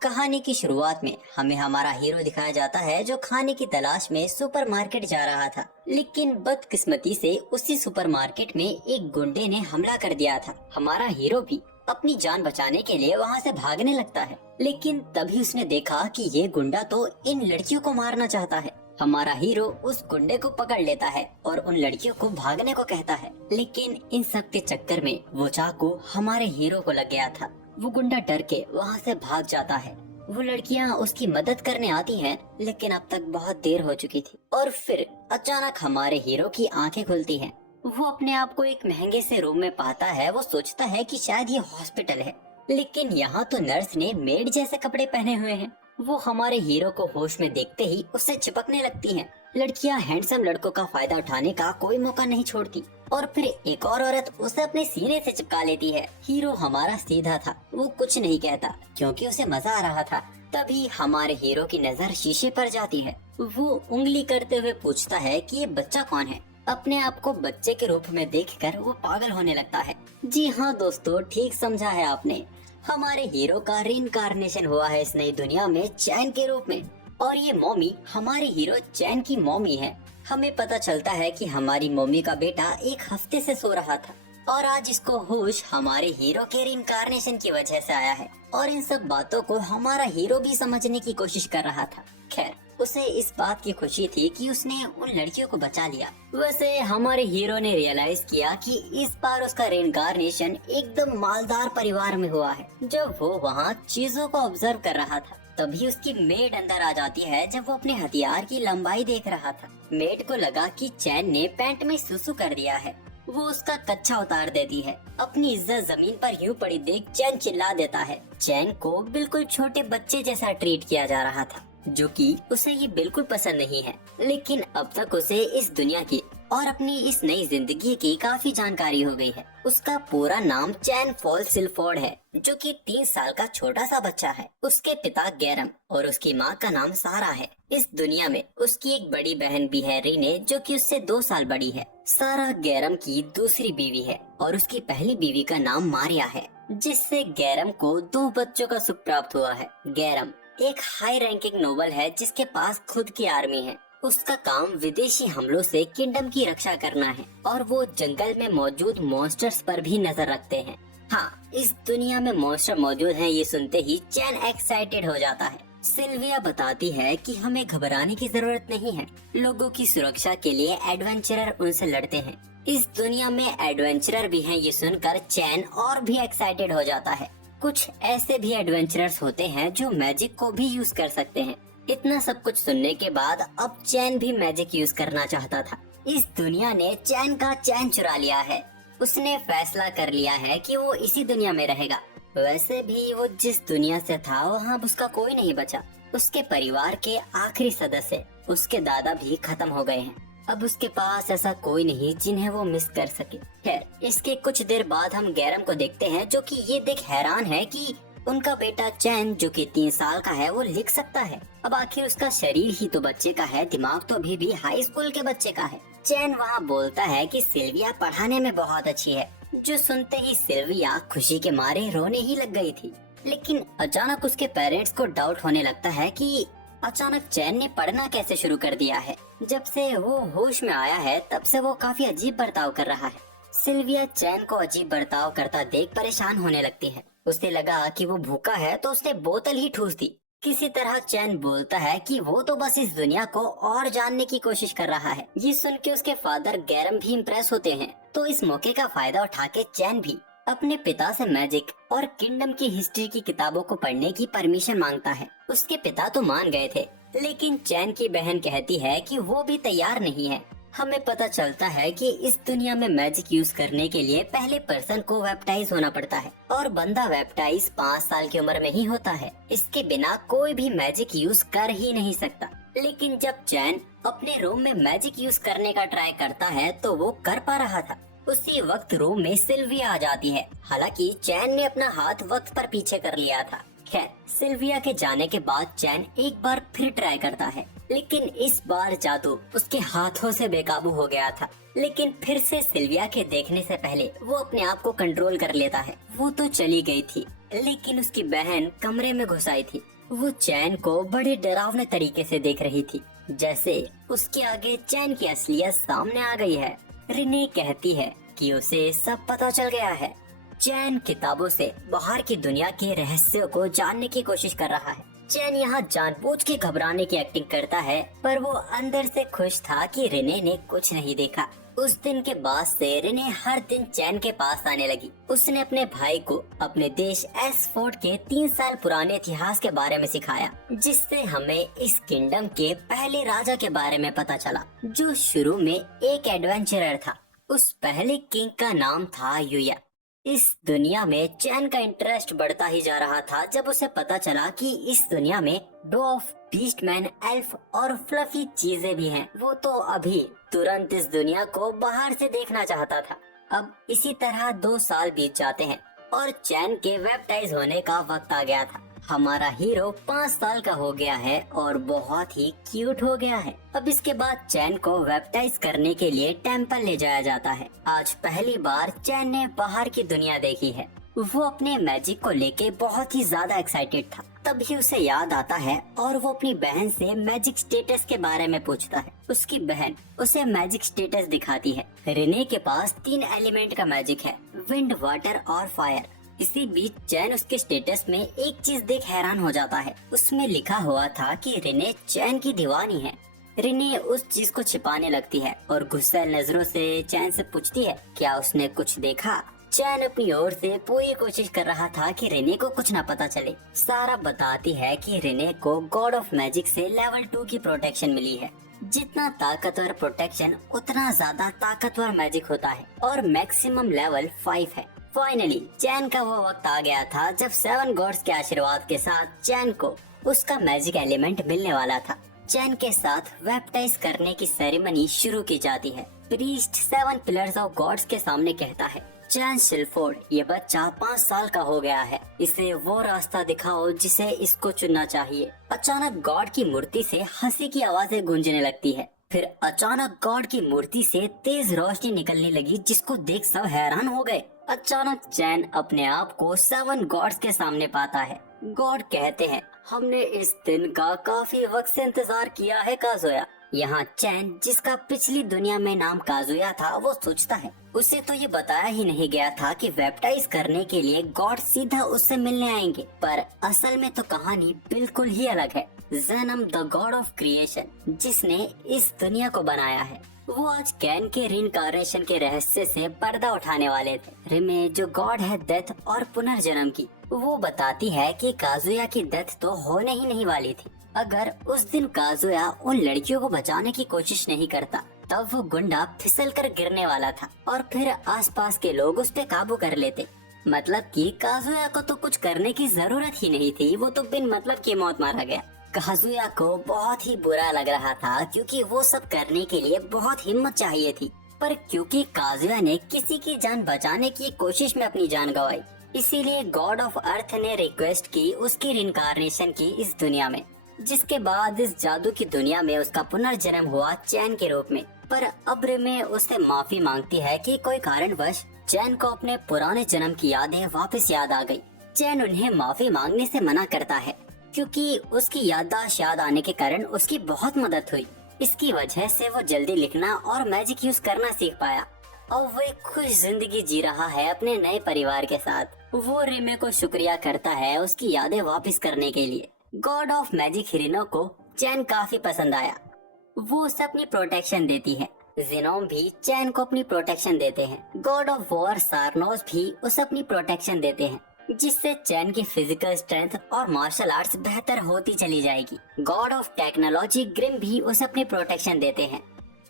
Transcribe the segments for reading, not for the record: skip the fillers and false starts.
कहानी की शुरुआत में हमें हमारा हीरो दिखाया जाता है जो खाने की तलाश में सुपरमार्केट जा रहा था। लेकिन बदकिस्मती से उसी सुपरमार्केट में एक गुंडे ने हमला कर दिया था। हमारा हीरो भी अपनी जान बचाने के लिए वहाँ से भागने लगता है, लेकिन तभी उसने देखा कि ये गुंडा तो इन लड़कियों को मारना चाहता है। हमारा हीरो उस गुंडे को पकड़ लेता है और उन लड़कियों को भागने को कहता है, लेकिन इन सब के चक्कर में वो चाकू हमारे हीरो को लग गया था। वो गुंडा डर के वहाँ से भाग जाता है। वो लड़कियाँ उसकी मदद करने आती हैं, लेकिन अब तक बहुत देर हो चुकी थी। और फिर अचानक हमारे हीरो की आंखें खुलती हैं। वो अपने आप को एक महंगे से रूम में पाता है। वो सोचता है कि शायद ये हॉस्पिटल है, लेकिन यहाँ तो नर्स ने मेड जैसे कपड़े पहने हुए हैं। वो हमारे हीरो को होश में देखते ही उससे चिपकने लगती हैं। लड़कियां हैंडसम लड़कों का फायदा उठाने का कोई मौका नहीं छोड़ती और फिर एक और औरत उसे अपने सीने से चिपका लेती है। हीरो हमारा सीधा था, वो कुछ नहीं कहता क्योंकि उसे मजा आ रहा था। तभी हमारे हीरो की नजर शीशे पर जाती है। वो उंगली करते हुए पूछता है कि ये बच्चा कौन है। अपने आप को बच्चे के रूप में देखकर वो पागल होने लगता है। जी हाँ दोस्तों, ठीक समझा है आपने। हमारे हीरो का रीइंकार्नेशन हुआ है इस नई दुनिया में चैन के रूप में, और ये मॉमी हमारे हीरो चैन की मॉमी है। हमें पता चलता है कि हमारी मम्मी का बेटा एक हफ्ते से सो रहा था और आज इसको होश हमारे हीरो के रीइंकार्नेशन की वजह से आया है। और इन सब बातों को हमारा हीरो भी समझने की कोशिश कर रहा था। खैर, उसे इस बात की खुशी थी कि उसने उन लड़कियों को बचा लिया। वैसे हमारे हीरो ने रियलाइज किया कि इस बार उसका रीइंकार्नेशन एकदम मालदार परिवार में हुआ है। जब वो वहाँ चीजों को ऑब्जर्व कर रहा था, तभी उसकी मेड अंदर आ जाती है। जब वो अपने हथियार की लंबाई देख रहा था, मेड को लगा कि चैन ने पैंट में सुसु कर दिया है। वो उसका कच्छा उतार देती है। अपनी इज्जत जमीन पर यूं पड़ी देख चैन चिल्ला देता है। चैन को बिल्कुल छोटे बच्चे जैसा ट्रीट किया जा रहा था, जो कि उसे ये बिल्कुल पसंद नहीं है। लेकिन अब तक उसे इस दुनिया की और अपनी इस नई जिंदगी की काफी जानकारी हो गई है। उसका पूरा नाम चैन फॉल सिल्फोर्ड है, जो कि 3 साल का छोटा सा बच्चा है। उसके पिता गैरम और उसकी माँ का नाम सारा है। इस दुनिया में उसकी एक बड़ी बहन भी है, रीने, जो कि उससे 2 साल बड़ी है। सारा गैरम की दूसरी बीवी है और उसकी पहली बीवी का नाम मारिया है, जिससे गैरम को 2 बच्चों का सुख प्राप्त हुआ है। गैरम एक हाई रैंकिंग नोबल है जिसके पास खुद की आर्मी है। उसका काम विदेशी हमलों से किंगडम की रक्षा करना है और वो जंगल में मौजूद मॉन्स्टर्स पर भी नजर रखते हैं। हाँ, इस दुनिया में मॉन्स्टर मौजूद हैं, ये सुनते ही चैन एक्साइटेड हो जाता है। सिल्विया बताती है कि हमें घबराने की जरूरत नहीं है। लोगों की सुरक्षा के लिए एडवेंचरर उनसे लड़ते हैं। इस दुनिया में एडवेंचरर भी हैं, ये सुनकर चैन और भी एक्साइटेड हो जाता है। कुछ ऐसे भी एडवेंचरर्स होते हैं जो मैजिक को भी यूज कर सकते हैं। इतना सब कुछ सुनने के बाद अब चैन भी मैजिक यूज करना चाहता था। इस दुनिया ने चैन का चैन चुरा लिया है। उसने फैसला कर लिया है कि वो इसी दुनिया में रहेगा। वैसे भी वो जिस दुनिया से था वहाँ उसका कोई नहीं बचा। उसके परिवार के आखिरी सदस्य, उसके दादा भी खत्म हो गए हैं। अब उसके पास ऐसा कोई नहीं जिन्हें वो मिस कर सके। खैर, इसके कुछ देर बाद हम गैरम को देखते हैं, जो कि ये देख हैरान है कि उनका बेटा चैन, जो कि 3 साल का है, वो लिख सकता है। अब आखिर उसका शरीर ही तो बच्चे का है, दिमाग तो अभी भी हाई स्कूल के बच्चे का है। चैन वहाँ बोलता है कि सिल्विया पढ़ाने में बहुत अच्छी है, जो सुनते ही सिल्विया खुशी के मारे रोने ही लग गई थी। लेकिन अचानक उसके पेरेंट्स को डाउट होने लगता है कि अचानक चैन ने पढ़ना कैसे शुरू कर दिया है। जब से वो होश में आया है, तब से वो काफी अजीब बर्ताव कर रहा है। सिल्विया चैन को अजीब बर्ताव करता देख परेशान होने लगती है। उसे लगा कि वो भूखा है तो उसने बोतल ही ठूस दी। किसी तरह चैन बोलता है कि वो तो बस इस दुनिया को और जानने की कोशिश कर रहा है। ये सुन के उसके फादर गैरम भी इम्प्रेस होते हैं, तो इस मौके का फायदा उठा के चैन भी अपने पिता से मैजिक और किंगडम की हिस्ट्री की किताबों को पढ़ने की परमिशन मांगता है। उसके पिता तो मान गए थे, लेकिन चैन की बहन कहती है कि वो भी तैयार नहीं है। हमें पता चलता है कि इस दुनिया में मैजिक यूज करने के लिए पहले पर्सन को बैप्टाइज होना पड़ता है और बंदा बैप्टाइज 5 साल की उम्र में ही होता है। इसके बिना कोई भी मैजिक यूज कर ही नहीं सकता। लेकिन जब चैन अपने रूम में मैजिक यूज करने का ट्राई करता है तो वो कर पा रहा था। उसी वक्त रूम में सिल्विया आ जाती है। हालांकि चैन ने अपना हाथ वक्त पर पीछे कर लिया था। खैर, सिल्विया के जाने के बाद चैन एक बार फिर ट्राई करता है, लेकिन इस बार जादू उसके हाथों से बेकाबू हो गया था। लेकिन फिर से सिल्विया के देखने से पहले वो अपने आप को कंट्रोल कर लेता है। वो तो चली गई थी, लेकिन उसकी बहन कमरे में घुस आई थी। वो चैन को बड़े डरावने तरीके से देख रही थी, जैसे उसके आगे चैन की असलियत सामने आ गई है। रिने कहती है कि उसे सब पता चल गया है। चैन किताबों से बाहर की दुनिया के रहस्यों को जानने की कोशिश कर रहा है। चैन यहाँ जानबूझ के घबराने की एक्टिंग करता है, पर वो अंदर से खुश था कि रिने ने कुछ नहीं देखा। उस दिन के बाद से रिने हर दिन चैन के पास आने लगी। उसने अपने भाई को अपने देश एसफोर्ड के 3 साल पुराने इतिहास के बारे में सिखाया, जिससे हमें इस किंगडम के पहले राजा के बारे में पता चला, जो शुरू में एक एडवेंचरर था। उस पहले किंग का नाम था यूया। इस दुनिया में चैन का इंटरेस्ट बढ़ता ही जा रहा था जब उसे पता चला कि इस दुनिया में डॉफ, बीस्टमैन, एल्फ और फ्लफी चीजें भी हैं। वो तो अभी तुरंत इस दुनिया को बाहर से देखना चाहता था। अब इसी तरह 2 साल बीत जाते हैं और चैन के बैप्टाइज होने का वक्त आ गया था। हमारा हीरो 5 साल का हो गया है और बहुत ही क्यूट हो गया है। अब इसके बाद चैन को बैप्टाइज करने के लिए टेम्पल ले जाया जाता है। आज पहली बार चैन ने बाहर की दुनिया देखी है। वो अपने मैजिक को लेके बहुत ही ज्यादा एक्साइटेड था। तभी उसे याद आता है और वो अपनी बहन से मैजिक स्टेटस के बारे में पूछता है। उसकी बहन उसे मैजिक स्टेटस दिखाती है। रिने के पास 3 एलिमेंट का मैजिक है, विंड, वाटर और फायर। इसी बीच चैन उसके स्टेटस में एक चीज देख हैरान हो जाता है। उसमें लिखा हुआ था कि रिने चैन की दीवानी है। रिने उस चीज को छिपाने लगती है और गुस्सैल नजरों से चैन से पूछती है क्या उसने कुछ देखा। चैन अपनी ओर से पूरी कोशिश कर रहा था कि रिने को कुछ न पता चले। सारा बताती है कि रिने को गॉड ऑफ मैजिक से लेवल 2 की प्रोटेक्शन मिली है। जितना ताकतवर प्रोटेक्शन उतना ज्यादा ताकतवर मैजिक होता है और मैक्सिमम लेवल 5 है। फाइनली चैन का वो वक्त आ गया था जब 7 गॉड्स के आशीर्वाद के साथ चैन को उसका मैजिक एलिमेंट मिलने वाला था। चैन के साथ बैप्टाइज करने की सेरेमनी शुरू की जाती है। प्रीस्ट 7 पिलर्स ऑफ गॉड्स के सामने कहता है, चैन शिलफोर्ड, ये बच्चा 5 साल का हो गया है। इसे वो रास्ता दिखाओ जिसे इसको चुनना चाहिए। अचानक गॉड की मूर्ति से हंसी की आवाजें गूंजने लगती है। फिर अचानक गॉड की मूर्ति से तेज रोशनी निकलने लगी, जिसको देख सब हैरान हो गए। अचानक चैन अपने आप को 7 गॉड्स के सामने पाता है। गॉड कहते हैं, हमने इस दिन का काफी वक्त से इंतजार किया है काजुया। यहाँ चैन, जिसका पिछली दुनिया में नाम काजुया था, वो सोचता है उसे तो ये बताया ही नहीं गया था कि बैप्टाइज करने के लिए गॉड सीधा उससे मिलने आएंगे। पर असल में तो कहानी बिल्कुल ही अलग है। ज़ेनम द गॉड ऑफ क्रिएशन, जिसने इस दुनिया को बनाया है, वो आज कैन के रिनकार्नेशन के रहस्य से पर्दा उठाने वाले थे। रिमे, जो गॉड है डेथ और पुनर्जन्म की, वो बताती है कि काजुया की डेथ तो होने ही नहीं वाली थी। अगर उस दिन काजुया उन लड़कियों को बचाने की कोशिश नहीं करता, तब वो गुंडा फिसलकर गिरने वाला था और फिर आसपास के लोग उस पे काबू कर लेते। मतलब कि काजुया को तो कुछ करने की जरूरत ही नहीं थी, वो तो बिन मतलब की मौत मारा गया। काजुया को बहुत ही बुरा लग रहा था क्योंकि वो सब करने के लिए बहुत हिम्मत चाहिए थी, पर क्योंकि काजुया ने किसी की जान बचाने की कोशिश में अपनी जान गंवाई, इसीलिए गॉड ऑफ अर्थ ने रिक्वेस्ट की उसकी रिनकार्नेशन की इस दुनिया में, जिसके बाद इस जादू की दुनिया में उसका पुनर्जन्म हुआ चैन के रूप में। पर अब रिमे उससे माफी मांगती है कि कोई कारणवश चैन को अपने पुराने जन्म की यादें वापस याद आ गई। चैन उन्हें माफी मांगने से मना करता है क्योंकि उसकी याददाश्त याद आने के कारण उसकी बहुत मदद हुई। इसकी वजह से वो जल्दी लिखना और मैजिक यूज करना सीख पाया। अब वो एक खुश जिंदगी जी रहा है अपने नए परिवार के साथ। वो रिमे को शुक्रिया करता है उसकी यादें वापस करने के लिए। गॉड ऑफ मैजिक हिरिनो को चैन काफी पसंद आया। वो उसे अपनी प्रोटेक्शन देती है। जिनोम भी चैन को अपनी प्रोटेक्शन देते हैं। गॉड ऑफ वॉर सारनोस भी उसे अपनी प्रोटेक्शन देते हैं, जिससे चैन की फिजिकल स्ट्रेंथ और मार्शल आर्ट्स बेहतर होती चली जाएगी। गॉड ऑफ टेक्नोलॉजी ग्रिम भी उसे अपनी प्रोटेक्शन देते हैं,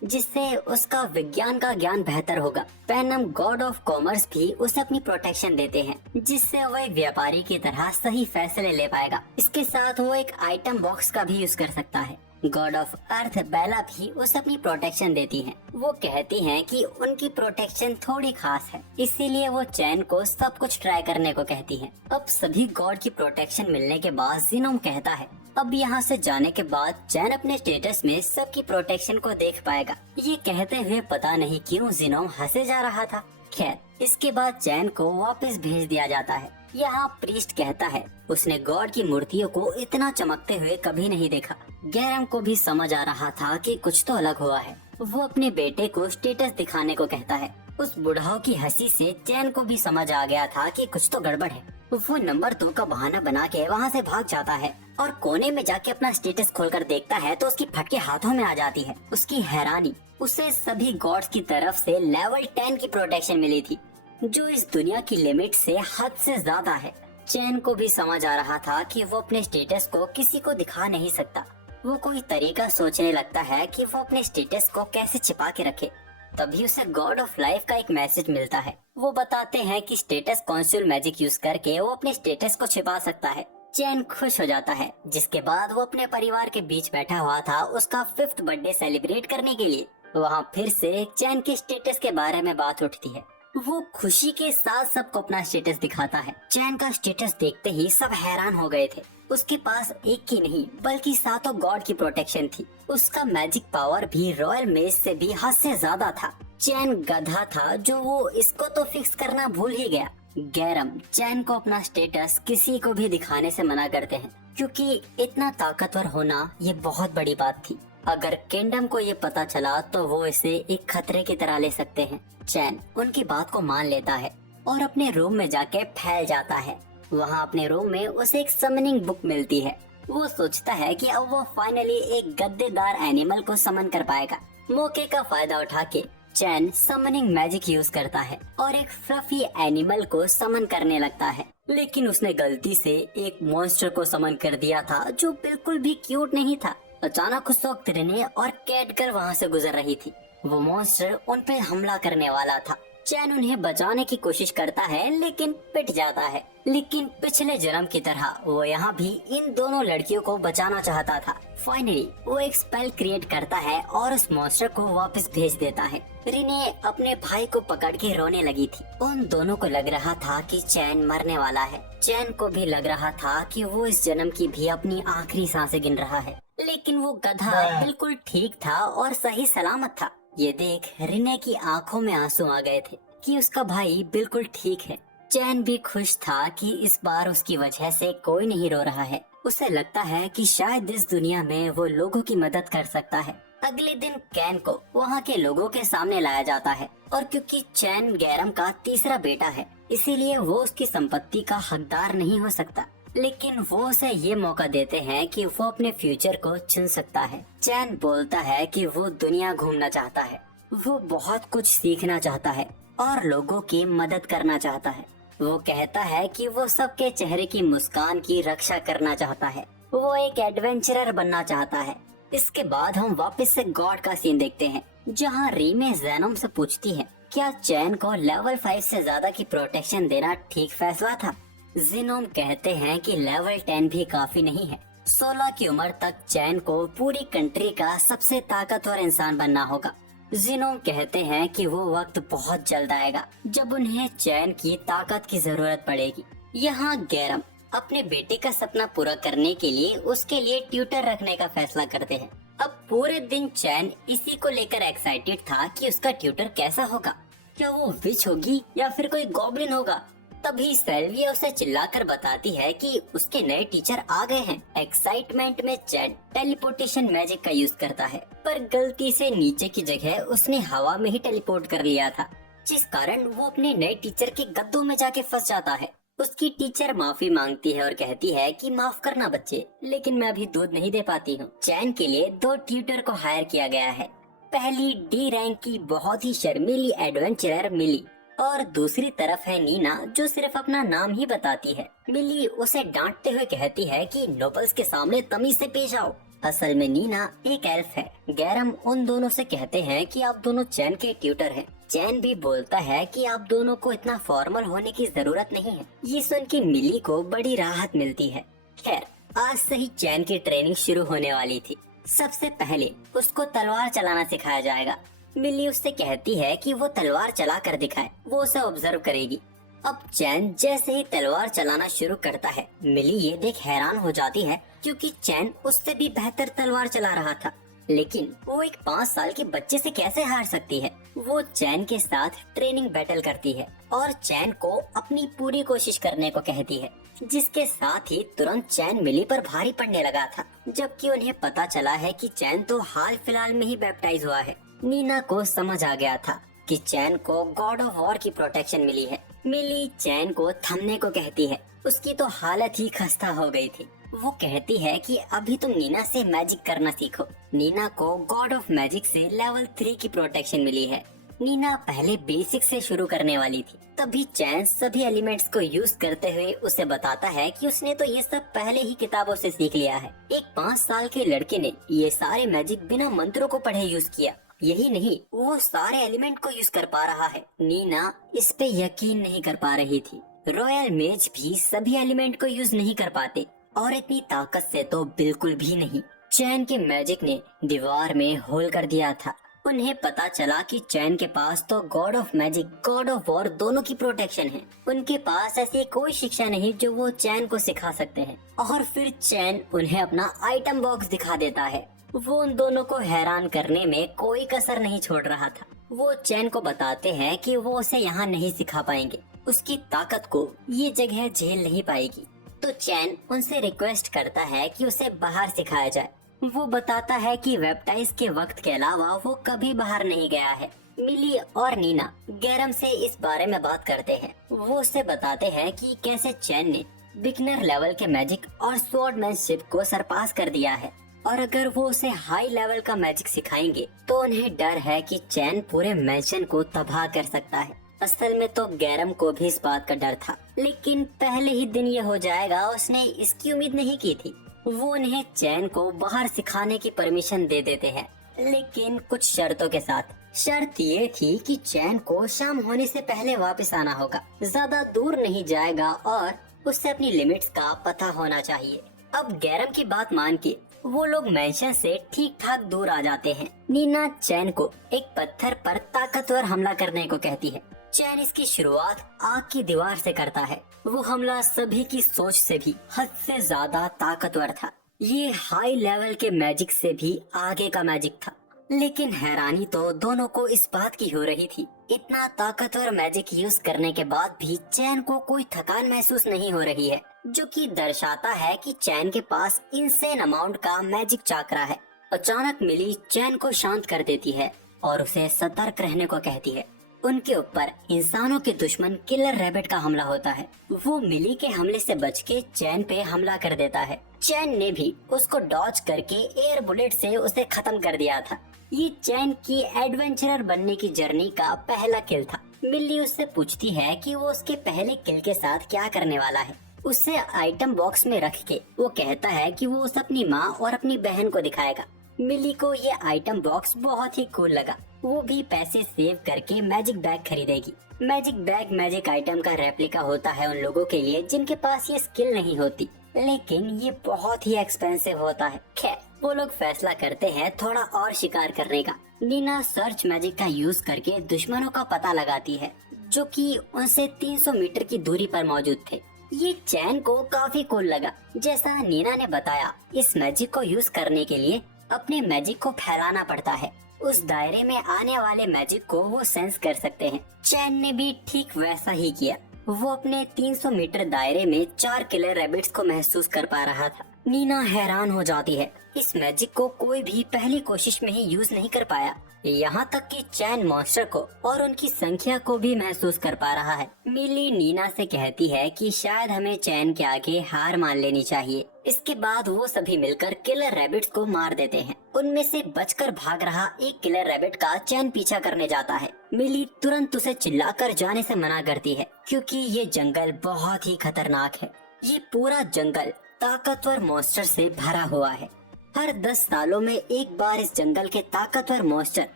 जिससे उसका विज्ञान का ज्ञान बेहतर होगा। पैनम गॉड ऑफ कॉमर्स भी उसे अपनी प्रोटेक्शन देते हैं, जिससे वो एक व्यापारी की तरह सही फैसले ले पाएगा। इसके साथ वो एक आइटम बॉक्स का भी यूज कर सकता है। गॉड ऑफ अर्थ बेला भी उसे अपनी प्रोटेक्शन देती हैं। वो कहती हैं कि उनकी प्रोटेक्शन थोड़ी खास है, इसीलिए वो चैन को सब कुछ ट्राई करने को कहती हैं। अब सभी गॉड की प्रोटेक्शन मिलने के बाद जिनोम कहता है, अब यहाँ से जाने के बाद चैन अपने स्टेटस में सबकी प्रोटेक्शन को देख पाएगा। ये कहते हुए पता नहीं क्यों जिनोम हंसे जा रहा था। खैर, इसके बाद चैन को वापस भेज दिया जाता है। यहाँ प्रीस्ट कहता है उसने गॉड की मूर्तियों को इतना चमकते हुए कभी नहीं देखा। गैरम को भी समझ आ रहा था कि कुछ तो अलग हुआ है। वो अपने बेटे को स्टेटस दिखाने को कहता है। उस बुढ़ाओ की हंसी से चैन को भी समझ आ गया था कि कुछ तो गड़बड़ है। वो नंबर 2 का बहाना बना के वहाँ से भाग जाता है और कोने में जाके अपना स्टेटस खोलकर देखता है तो उसकी फटके हाथों में आ जाती है। उसकी हैरानी, उसे सभी गॉड्स की तरफ से लेवल 10 की प्रोटेक्शन मिली थी, जो इस दुनिया की लिमिट से हद से ज्यादा है। चैन को भी समझ आ रहा था कि वो अपने स्टेटस को किसी को दिखा नहीं सकता। वो कोई तरीका सोचने लगता है कि वो अपने स्टेटस को कैसे छिपा के रखे। तभी उसे गॉड ऑफ लाइफ का एक मैसेज मिलता है। वो बताते हैं कि स्टेटस कॉन्सूल मैजिक यूज करके वो अपने स्टेटस को छिपा सकता है। चैन खुश हो जाता है, जिसके बाद वो अपने परिवार के बीच बैठा हुआ था उसका 5th बर्थडे सेलिब्रेट करने के लिए। वहाँ फिर से चैन के स्टेटस के बारे में बात उठती है। वो खुशी के साथ सबको अपना स्टेटस दिखाता है। चैन का स्टेटस देखते ही सब हैरान हो गए थे। उसके पास एक की नहीं बल्कि 7 गॉड की प्रोटेक्शन थी। उसका मैजिक पावर भी रॉयल मेज से भी हद से ज्यादा था। चैन गधा था जो वो इसको तो फिक्स करना भूल ही गया। गैरम चैन को अपना स्टेटस किसी को भी दिखाने से मना करते हैं, क्योंकि इतना ताकतवर होना ये बहुत बड़ी बात थी। अगर किंगडम को ये पता चला तो वो इसे एक खतरे की तरह ले सकते हैं। चैन उनकी बात को मान लेता है और अपने रूम में जाके फैल जाता है। वहाँ अपने रूम में उसे एक समनिंग बुक मिलती है। वो सोचता है कि अब वो फाइनली एक गद्देदार एनिमल को समन कर पाएगा। मौके का फायदा उठा के चैन समनिंग मैजिक यूज करता है और एक फ्लफी एनिमल को समन करने लगता है। लेकिन उसने गलती से एक मॉन्स्टर को समन कर दिया था जो बिल्कुल भी क्यूट नहीं था। अचानक उस वक्त रिने और कैटगर्ल वहाँ से गुजर रही थी। वो मॉन्स्टर उन पे हमला करने वाला था। चैन उन्हें बचाने की कोशिश करता है लेकिन पिट जाता है। लेकिन पिछले जन्म की तरह वो यहाँ भी इन दोनों लड़कियों को बचाना चाहता था। फाइनली वो एक स्पेल क्रिएट करता है और उस मॉन्स्टर को वापस भेज देता है। रिने अपने भाई को पकड़ के रोने लगी थी। उन दोनों को लग रहा था कि चैन मरने वाला है। चैन को भी लग रहा था कि वो इस जन्म की भी अपनी आखिरी सांसें गिन रहा है। लेकिन वो गधा बिल्कुल ठीक था और सही सलामत था। ये देख रिने की आंखों में आंसू आ गए थे कि उसका भाई बिल्कुल ठीक है। चैन भी खुश था कि इस बार उसकी वजह से कोई नहीं रो रहा है। उसे लगता है कि शायद इस दुनिया में वो लोगों की मदद कर सकता है। अगले दिन कैन को वहाँ के लोगों के सामने लाया जाता है और क्योंकि चैन गैरम का तीसरा बेटा है, इसीलिए वो उसकी संपत्ति का हकदार नहीं हो सकता। लेकिन वो उसे ये मौका देते हैं कि वो अपने फ्यूचर को चुन सकता है। चैन बोलता है कि वो दुनिया घूमना चाहता है, वो बहुत कुछ सीखना चाहता है और लोगों की मदद करना चाहता है। वो कहता है कि वो सबके चेहरे की मुस्कान की रक्षा करना चाहता है। वो एक एडवेंचरर बनना चाहता है। इसके बाद हम वापस से गॉड का सीन देखते हैं, जहाँ रीमे जेनोम से पूछती है क्या चैन को लेवल 5 से ज्यादा की प्रोटेक्शन देना ठीक फैसला था। जेनोम कहते हैं कि लेवल 10 भी काफी नहीं है। 16 की उम्र तक चैन को पूरी कंट्री का सबसे ताकतवर इंसान बनना होगा। जेनोम कहते हैं कि वो वक्त बहुत जल्द आएगा जब उन्हें चैन की ताकत की जरूरत पड़ेगी। यहाँ गैरम अपने बेटे का सपना पूरा करने के लिए उसके लिए ट्यूटर रखने का फैसला करते हैं। अब पूरे दिन चैन इसी को लेकर एक्साइटेड था कि उसका ट्यूटर कैसा होगा, क्या वो विच होगी या फिर कोई गॉब्लिन होगा। तभी सेल्विया उसे चिल्लाकर बताती है कि उसके नए टीचर आ गए हैं। एक्साइटमेंट में चैन टेलीपोर्टेशन मैजिक का यूज करता है, पर गलती से नीचे की जगह उसने हवा में ही टेलीपोर्ट कर लिया था, जिस कारण वो अपने नए टीचर के गद्दों में जाके फंस जाता है। उसकी टीचर माफी मांगती है और कहती है कि माफ करना बच्चे, लेकिन मैं अभी दूध नहीं दे पाती हूँ। चैन के लिए 2 ट्यूटर को हायर किया गया है। पहली डी रैंक की बहुत ही शर्मीली एडवेंचरर मिली और दूसरी तरफ है नीना, जो सिर्फ अपना नाम ही बताती है। मिली उसे डांटते हुए कहती है कि नोबल्स के सामने तमीज से पेश आओ। असल में नीना एक एल्फ है। गैरम उन दोनों से कहते हैं कि आप दोनों चैन के ट्यूटर हैं। चैन भी बोलता है कि आप दोनों को इतना फॉर्मल होने की जरूरत नहीं है। ये सुन के मिली को बड़ी राहत मिलती है। खैर, आज से ही चैन की ट्रेनिंग शुरू होने वाली थी। सबसे पहले उसको तलवार चलाना सिखाया जाएगा। मिली उससे कहती है कि वो तलवार चला कर दिखाए, वो उसे ऑब्जर्व करेगी। अब चैन जैसे ही तलवार चलाना शुरू करता है, मिली ये देख हैरान हो जाती है क्योंकि चैन उससे भी बेहतर तलवार चला रहा था। लेकिन वो एक 5 साल के बच्चे से कैसे हार सकती है। वो चैन के साथ ट्रेनिंग बैटल करती है और चैन को अपनी पूरी कोशिश करने को कहती है, जिसके साथ ही तुरंत चैन मिली पर भारी पड़ने लगा था, जबकि उन्हें पता चला है कि चैन तो हाल फिलहाल में ही बैप्टाइज हुआ है। नीना को समझ आ गया था कि चैन को गॉड ऑफ वॉर की प्रोटेक्शन मिली है। मिली चैन को थमने को कहती है, उसकी तो हालत ही खस्ता हो गई थी। वो कहती है कि अभी तुम नीना से मैजिक करना सीखो। नीना को गॉड ऑफ मैजिक से लेवल 3 की प्रोटेक्शन मिली है। नीना पहले बेसिक से शुरू करने वाली थी, तभी चैन सभी एलिमेंट्स को यूज करते हुए उसे बताता है कि उसने तो ये सब पहले ही किताबों से सीख लिया है। एक 5 साल के लड़के ने ये सारे मैजिक बिना मंत्रों को पढ़े यूज किया। यही नहीं, वो सारे एलिमेंट को यूज कर पा रहा है। नीना इस पे यकीन नहीं कर पा रही थी। रॉयल मेज भी सभी एलिमेंट को यूज नहीं कर पाते और इतनी ताकत से तो बिल्कुल भी नहीं। चैन के मैजिक ने दीवार में होल कर दिया था। उन्हें पता चला कि चैन के पास तो God of magic, God of war दोनों की प्रोटेक्शन है। उनके पास ऐसी कोई शिक्षा नहीं जो वो चैन को सिखा सकते हैं। और फिर चैन उन्हें अपना आइटम बॉक्स दिखा देता है। वो उन दोनों को हैरान करने में कोई कसर नहीं छोड़ रहा था। वो चैन को बताते हैं कि वो उसे यहाँ नहीं सिखा पाएंगे, उसकी ताकत को ये जगह झेल नहीं पाएगी। तो चैन उनसे रिक्वेस्ट करता है कि उसे बाहर सिखाया जाए। वो बताता है कि बैप्टाइज के वक्त के अलावा वो कभी बाहर नहीं गया है। मिली और नीना गैरम से इस बारे में बात करते हैं। वो उसे बताते हैं कि कैसे चैन ने बिगनर लेवल के मैजिक और स्वॉर्डमैनशिप को सरपास कर दिया है, और अगर वो उसे हाई लेवल का मैजिक सिखाएंगे तो उन्हें डर है कि चैन पूरे मैंशन को तबाह कर सकता है। असल में तो गैरम को भी इस बात का डर था, लेकिन पहले ही दिन ये हो जाएगा उसने इसकी उम्मीद नहीं की थी। वो उन्हें चैन को बाहर सिखाने की परमिशन दे देते हैं, लेकिन कुछ शर्तों के साथ। शर्त ये थी कि चैन को शाम होने से पहले वापस आना होगा, ज्यादा दूर नहीं जाएगा और उससे अपनी लिमिट्स का पता होना चाहिए। अब गैरम की बात मान के वो लोग मैंशन से ठीक ठाक दूर आ जाते हैं। नीना चैन को एक पत्थर पर ताकतवर हमला करने को कहती है। चैन इसकी शुरुआत आग की दीवार से करता है। वो हमला सभी की सोच से भी हद से ज्यादा ताकतवर था। ये हाई लेवल के मैजिक से भी आगे का मैजिक था। लेकिन हैरानी तो दोनों को इस बात की हो रही थी, इतना ताकतवर मैजिक यूज करने के बाद भी चैन को कोई थकान महसूस नहीं हो रही है, जो कि दर्शाता है कि चैन के पास इनसेन अमाउंट का मैजिक चाकरा है। अचानक मिली चैन को शांत कर देती है और उसे सतर्क रहने को कहती है। उनके ऊपर इंसानों के दुश्मन किलर रैबिट का हमला होता है। वो मिली के हमले से बच के चैन पे हमला कर देता है। चैन ने भी उसको डॉज करके एयर बुलेट से उसे खत्म कर दिया था। ये चैन की एडवेंचरर बनने की जर्नी का पहला किल था। मिली उससे पूछती है कि वो उसके पहले किल के साथ क्या करने वाला है। उसे आइटम बॉक्स में रख के वो कहता है कि वो उसे अपनी माँ और अपनी बहन को दिखाएगा। मिली को ये आइटम बॉक्स बहुत ही कूल लगा। वो भी पैसे सेव करके मैजिक बैग खरीदेगी। मैजिक बैग मैजिक आइटम का रेप्लिका होता है उन लोगों के लिए जिनके पास ये स्किल नहीं होती, लेकिन ये बहुत ही एक्सपेंसिव होता है। खैर, वो लोग फैसला करते हैं थोड़ा और शिकार करने का। नीना सर्च मैजिक का यूज करके दुश्मनों का पता लगाती है, जो कि उनसे 300 मीटर की दूरी पर मौजूद थे। ये चैन को काफी कूल लगा। जैसा नीना ने बताया, इस मैजिक को यूज करने के लिए अपने मैजिक को फैलाना पड़ता है। उस दायरे में आने वाले मैजिक को वो सेंस कर सकते हैं। चैन ने भी ठीक वैसा ही किया। वो अपने 300 मीटर दायरे में 4 किलर रैबिट्स को महसूस कर पा रहा था। नीना हैरान हो जाती है। इस मैजिक को कोई भी पहली कोशिश में ही यूज नहीं कर पाया। यहाँ तक कि चैन मॉन्स्टर को और उनकी संख्या को भी महसूस कर पा रहा है। मिली नीना से कहती है कि शायद हमें चैन के आगे हार मान लेनी चाहिए। इसके बाद वो सभी मिलकर किलर रैबिट्स को मार देते हैं। उनमें से बचकर भाग रहा एक किलर रैबिट का चैन पीछा करने जाता है। मिली तुरंत उसे चिल्लाकर जाने से मना करती है, क्योंकि ये जंगल बहुत ही खतरनाक है। ये पूरा जंगल ताकतवर मॉन्स्टर से भरा हुआ है। हर 10 सालों में एक बार इस जंगल के ताकतवर मॉन्स्टर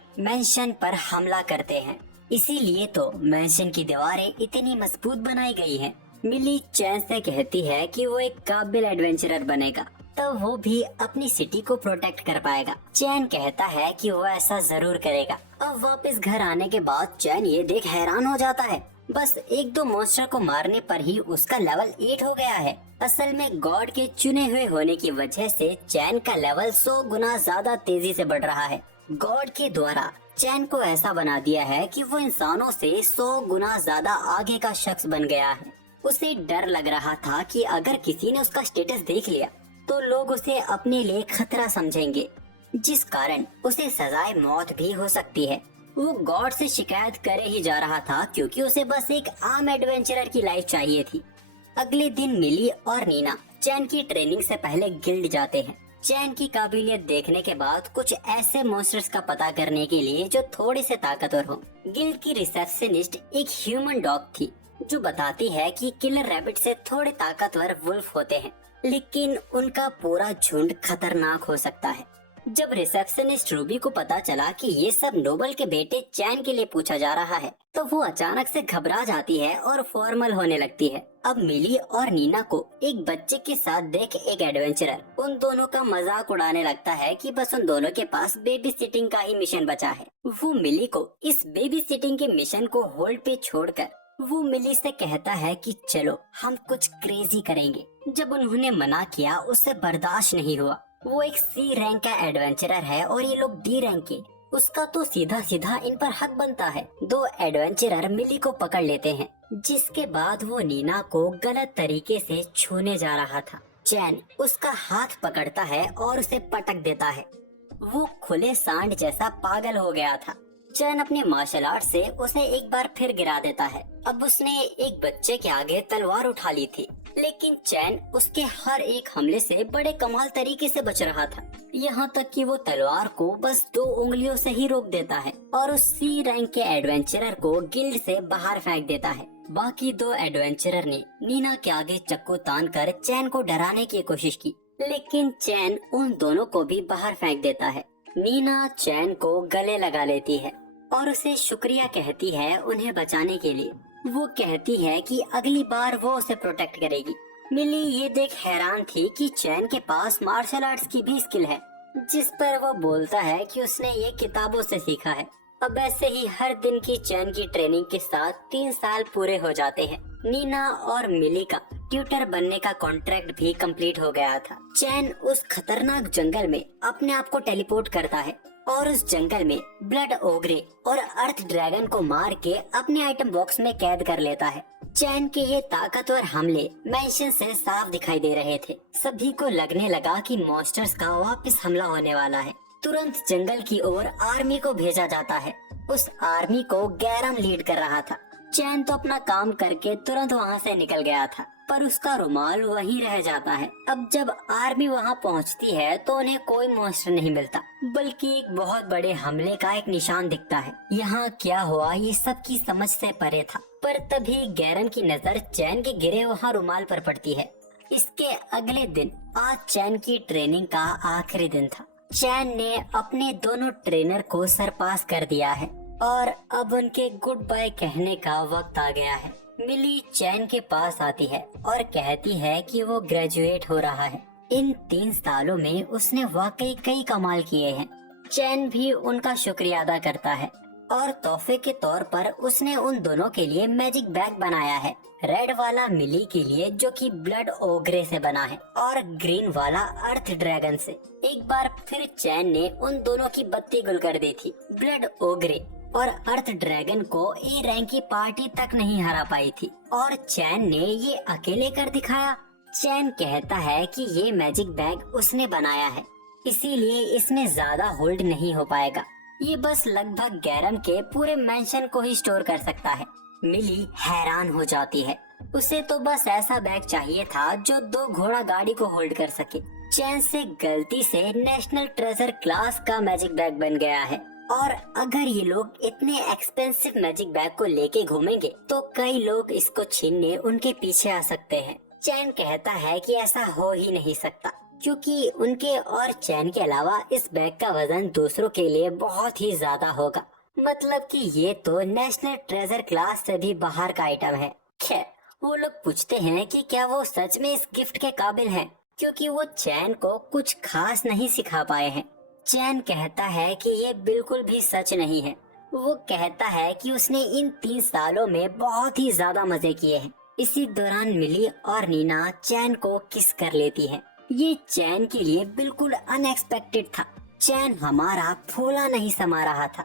मैंशन पर हमला करते हैं। इसीलिए तो मैंशन की दीवारें इतनी मजबूत बनाई गई हैं। मिली चैन से कहती है कि वो एक काबिल एडवेंचरर बनेगा, तब वो भी अपनी सिटी को प्रोटेक्ट कर पाएगा। चैन कहता है कि वो ऐसा जरूर करेगा। अब वापस घर आने के बाद चैन ये देख हैरान हो जाता है। बस 1-2 मॉन्स्टर को मारने पर ही उसका लेवल 8 हो गया है। असल में गॉड के चुने हुए होने की वजह से चैन का लेवल 100 गुना ज्यादा तेजी से बढ़ रहा है। गॉड के द्वारा चैन को ऐसा बना दिया है कि वो इंसानों से 100 गुना ज्यादा आगे का शख्स बन गया है। उसे डर लग रहा था कि अगर किसी ने उसका स्टेटस देख लिया तो लोग उसे अपने लिए खतरा समझेंगे, जिस कारण उसे सजाए मौत भी हो सकती है। वो गॉड से शिकायत करे ही जा रहा था क्योंकि उसे बस एक आम एडवेंचरर की लाइफ चाहिए थी। अगले दिन मिली और नीना चैन की ट्रेनिंग से पहले गिल्ड जाते हैं। चैन की काबिलियत देखने के बाद कुछ ऐसे मॉन्स्टर्स का पता करने के लिए जो थोड़े से ताकतवर हो। गिल्ड की रिसेप्शनिस्ट एक ह्यूमन डॉग थी जो बताती है कि किलर रैबिट से थोड़े ताकतवर वुल्फ होते हैं, लेकिन उनका पूरा झुंड खतरनाक हो सकता है। जब रिसेप्शनिस्ट रूबी को पता चला कि ये सब नोबल के बेटे चैन के लिए पूछा जा रहा है तो वो अचानक से घबरा जाती है और फॉर्मल होने लगती है। अब मिली और नीना को एक बच्चे के साथ देख एक एडवेंचरर उन दोनों का मजाक उड़ाने लगता है कि बस उन दोनों के पास बेबी सिटिंग का ही मिशन बचा है। वो मिली को इस बेबी सिटिंग के मिशन को होल्ड पे छोड़कर वो मिली से कहता है कि चलो हम कुछ क्रेजी करेंगे। जब उन्होंने मना किया उससे बर्दाश्त नहीं हुआ। वो एक सी रैंक का एडवेंचरर है और ये लोग डी रैंक के, उसका तो सीधा सीधा इन पर हक बनता है। दो एडवेंचरर मिली को पकड़ लेते हैं, जिसके बाद वो नीना को गलत तरीके से छूने जा रहा था। चैन उसका हाथ पकड़ता है और उसे पटक देता है। वो खुले सांड जैसा पागल हो गया था। चैन अपने मार्शल आर्ट से उसे एक बार फिर गिरा देता है। अब उसने एक बच्चे के आगे तलवार उठा ली थी, लेकिन चैन उसके हर एक हमले से बड़े कमाल तरीके से बच रहा था। यहाँ तक कि वो तलवार को बस 2 उंगलियों से ही रोक देता है और उस सी रैंक के एडवेंचरर को गिल्ड से बाहर फेंक देता है। बाकी 2 एडवेंचरर ने नीना के आगे चक्कू तान कर चैन को डराने की कोशिश की, लेकिन चैन उन दोनों को भी बाहर फेंक देता है। नीना चैन को गले लगा लेती है और उसे शुक्रिया कहती है उन्हें बचाने के लिए। वो कहती है कि अगली बार वो उसे प्रोटेक्ट करेगी। मिली ये देख हैरान थी कि चैन के पास मार्शल आर्ट्स की भी स्किल है, जिस पर वो बोलता है कि उसने ये किताबों से सीखा है। अब ऐसे ही हर दिन की चैन की ट्रेनिंग के साथ 3 साल पूरे हो जाते हैं। नीना और मिली का ट्यूटर बनने का कॉन्ट्रैक्ट भी कंप्लीट हो गया था। चैन उस खतरनाक जंगल में अपने आप को टेलीपोर्ट करता है और उस जंगल में ब्लड ओग्रे और अर्थ ड्रैगन को मार के अपने आइटम बॉक्स में कैद कर लेता है। चैन के ये ताकतवर हमले मैंशन से साफ दिखाई दे रहे थे। सभी को लगने लगा कि मॉन्स्टर्स का वापस हमला होने वाला है। तुरंत जंगल की ओर आर्मी को भेजा जाता है। उस आर्मी को गैरम लीड कर रहा था। चैन तो अपना काम करके तुरंत वहाँ से निकल गया था, पर उसका रुमाल वहीं रह जाता है। अब जब आर्मी वहाँ पहुँचती है तो उन्हें कोई मॉन्स्टर नहीं मिलता, बल्कि एक बहुत बड़े हमले का एक निशान दिखता है। यहाँ क्या हुआ ये सबकी समझ से परे था, पर तभी गैरम की नजर चैन के गिरे वहाँ रुमाल पर पड़ती है। इसके अगले दिन आज चैन की ट्रेनिंग का आखिरी दिन था। चैन ने अपने दोनों ट्रेनर को सरपास कर दिया है और अब उनके गुड बाय कहने का वक्त आ गया है। मिली चैन के पास आती है और कहती है कि वो ग्रेजुएट हो रहा है। इन 3 सालों में उसने वाकई कई कमाल किए हैं। चैन भी उनका शुक्रिया अदा करता है और तोहफे के तौर पर उसने उन दोनों के लिए मैजिक बैग बनाया है। रेड वाला मिली के लिए जो कि ब्लड ओग्रे से बना है और ग्रीन वाला अर्थ ड्रैगन से। एक बार फिर चैन ने उन दोनों की बत्ती गुल कर दी थी। ब्लड ओग्रे और अर्थ ड्रैगन को ए रैंक की पार्टी तक नहीं हरा पाई थी और चैन ने ये अकेले कर दिखाया। चैन कहता है कि ये मैजिक बैग उसने बनाया है, इसीलिए इसमें ज्यादा होल्ड नहीं हो पाएगा। ये बस लगभग गैरम के पूरे मेंशन को ही स्टोर कर सकता है। मिली हैरान हो जाती है। उसे तो बस ऐसा बैग चाहिए था जो 2 घोड़ा गाड़ी को होल्ड कर सके। चैन से गलती से नेशनल ट्रेजर क्लास का मैजिक बैग बन गया है और अगर ये लोग इतने एक्सपेंसिव मैजिक बैग को लेके घूमेंगे तो कई लोग इसको छीनने उनके पीछे आ सकते हैं। चैन कहता है कि ऐसा हो ही नहीं सकता, क्योंकि उनके और चैन के अलावा इस बैग का वजन दूसरों के लिए बहुत ही ज्यादा होगा। मतलब कि ये तो नेशनल ट्रेजर क्लास से भी बाहर का आइटम है। खैर, वो लोग पूछते हैं कि क्या वो सच में इस गिफ्ट के काबिल हैं, क्योंकि वो चैन को कुछ खास नहीं सिखा पाए हैं। चैन कहता है कि ये बिल्कुल भी सच नहीं है। वो कहता है कि उसने इन 3 सालों में बहुत ही ज्यादा मजे किए हैं। इसी दौरान मिली और नीना चैन को किस कर लेती है। ये चैन के लिए बिल्कुल अनएक्सपेक्टेड था। चैन हमारा फूला नहीं समा रहा था।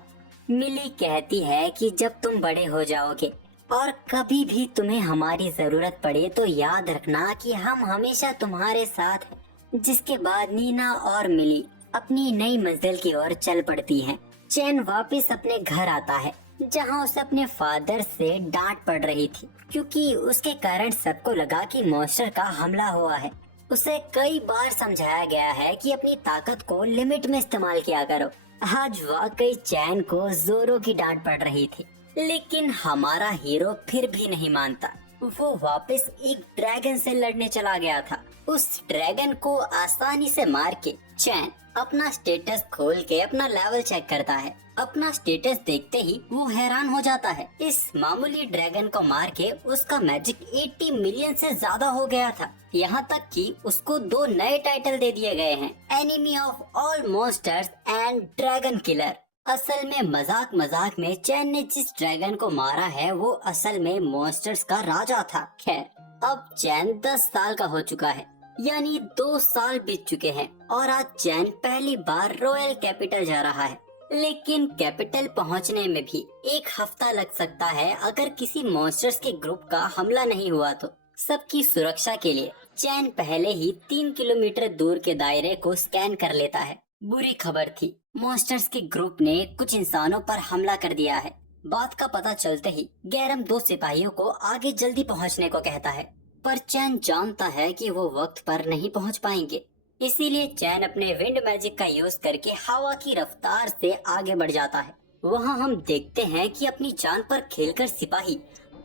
मिली कहती है कि जब तुम बड़े हो जाओगे और कभी भी तुम्हें हमारी जरूरत पड़े तो याद रखना कि हम हमेशा तुम्हारे साथ हैं। जिसके बाद नीना और मिली अपनी नई मंजिल की ओर चल पड़ती हैं। चैन वापस अपने घर आता है जहां उसे अपने फादर से डांट पड़ रही थी क्योंकि उसके कारण सबको लगा कि मॉन्स्टर का हमला हुआ है। उसे कई बार समझाया गया है कि अपनी ताकत को लिमिट में इस्तेमाल किया करो। आज वाकई चैन को जोरों की डांट पड़ रही थी, लेकिन हमारा हीरो फिर भी नहीं मानता। वो वापस एक ड्रैगन से लड़ने चला गया था। उस ड्रैगन को आसानी से मार के चैन अपना स्टेटस खोल के अपना लेवल चेक करता है। अपना स्टेटस देखते ही वो हैरान हो जाता है। इस मामूली ड्रैगन को मार के उसका मैजिक 80 मिलियन से ज्यादा हो गया था। यहाँ तक कि उसको 2 नए टाइटल दे दिए गए हैं, enemy of all monsters and dragon killer. असल में मजाक मजाक में चैन ने जिस ड्रैगन को मारा है वो असल में मॉन्स्टर्स का राजा था। खैर, अब चैन 10 साल का हो चुका है, यानी 2 साल बीत चुके हैं और आज चैन पहली बार रॉयल कैपिटल जा रहा है। लेकिन कैपिटल पहुंचने में भी 1 हफ्ता लग सकता है अगर किसी मॉन्स्टर्स के ग्रुप का हमला नहीं हुआ तो। सबकी सुरक्षा के लिए चैन पहले ही 3 किलोमीटर दूर के दायरे को स्कैन कर लेता है। बुरी खबर थी, मॉन्स्टर्स के ग्रुप ने कुछ इंसानों पर हमला कर दिया है। बात का पता चलते ही गैरम 2 सिपाहियों को आगे जल्दी पहुंचने को कहता है, पर चैन जानता है कि वो वक्त पर नहीं पहुंच पाएंगे। इसीलिए चैन अपने विंड मैजिक का यूज करके हवा की रफ्तार से आगे बढ़ जाता है। वहाँ हम देखते हैं कि अपनी जान पर खेलकर सिपाही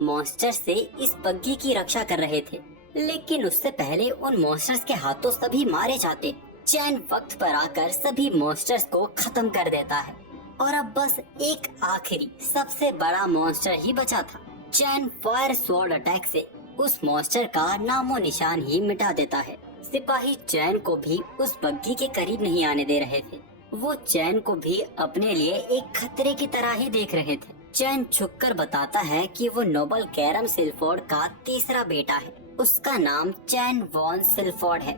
मॉन्स्टर से इस बग्गी की रक्षा कर रहे थे, लेकिन उससे पहले उन मॉन्स्टर्स के हाथों सभी मारे जाते। चैन वक्त पर आकर सभी मॉन्स्टर्स को खत्म कर देता है और अब बस एक आखिरी सबसे बड़ा मॉन्स्टर ही बचा था। चैन फायर स्वॉर्ड अटैक से उस मॉन्स्टर का नामो निशान ही मिटा देता है। सिपाही चैन को भी उस बग्गी के करीब नहीं आने दे रहे थे। वो चैन को भी अपने लिए एक खतरे की तरह ही देख रहे थे। चैन छुपकर बताता है कि वो नोबल गैरम सिल्फोर्ड का तीसरा बेटा है। उसका नाम चैन वॉन सिल्फोर्ड है।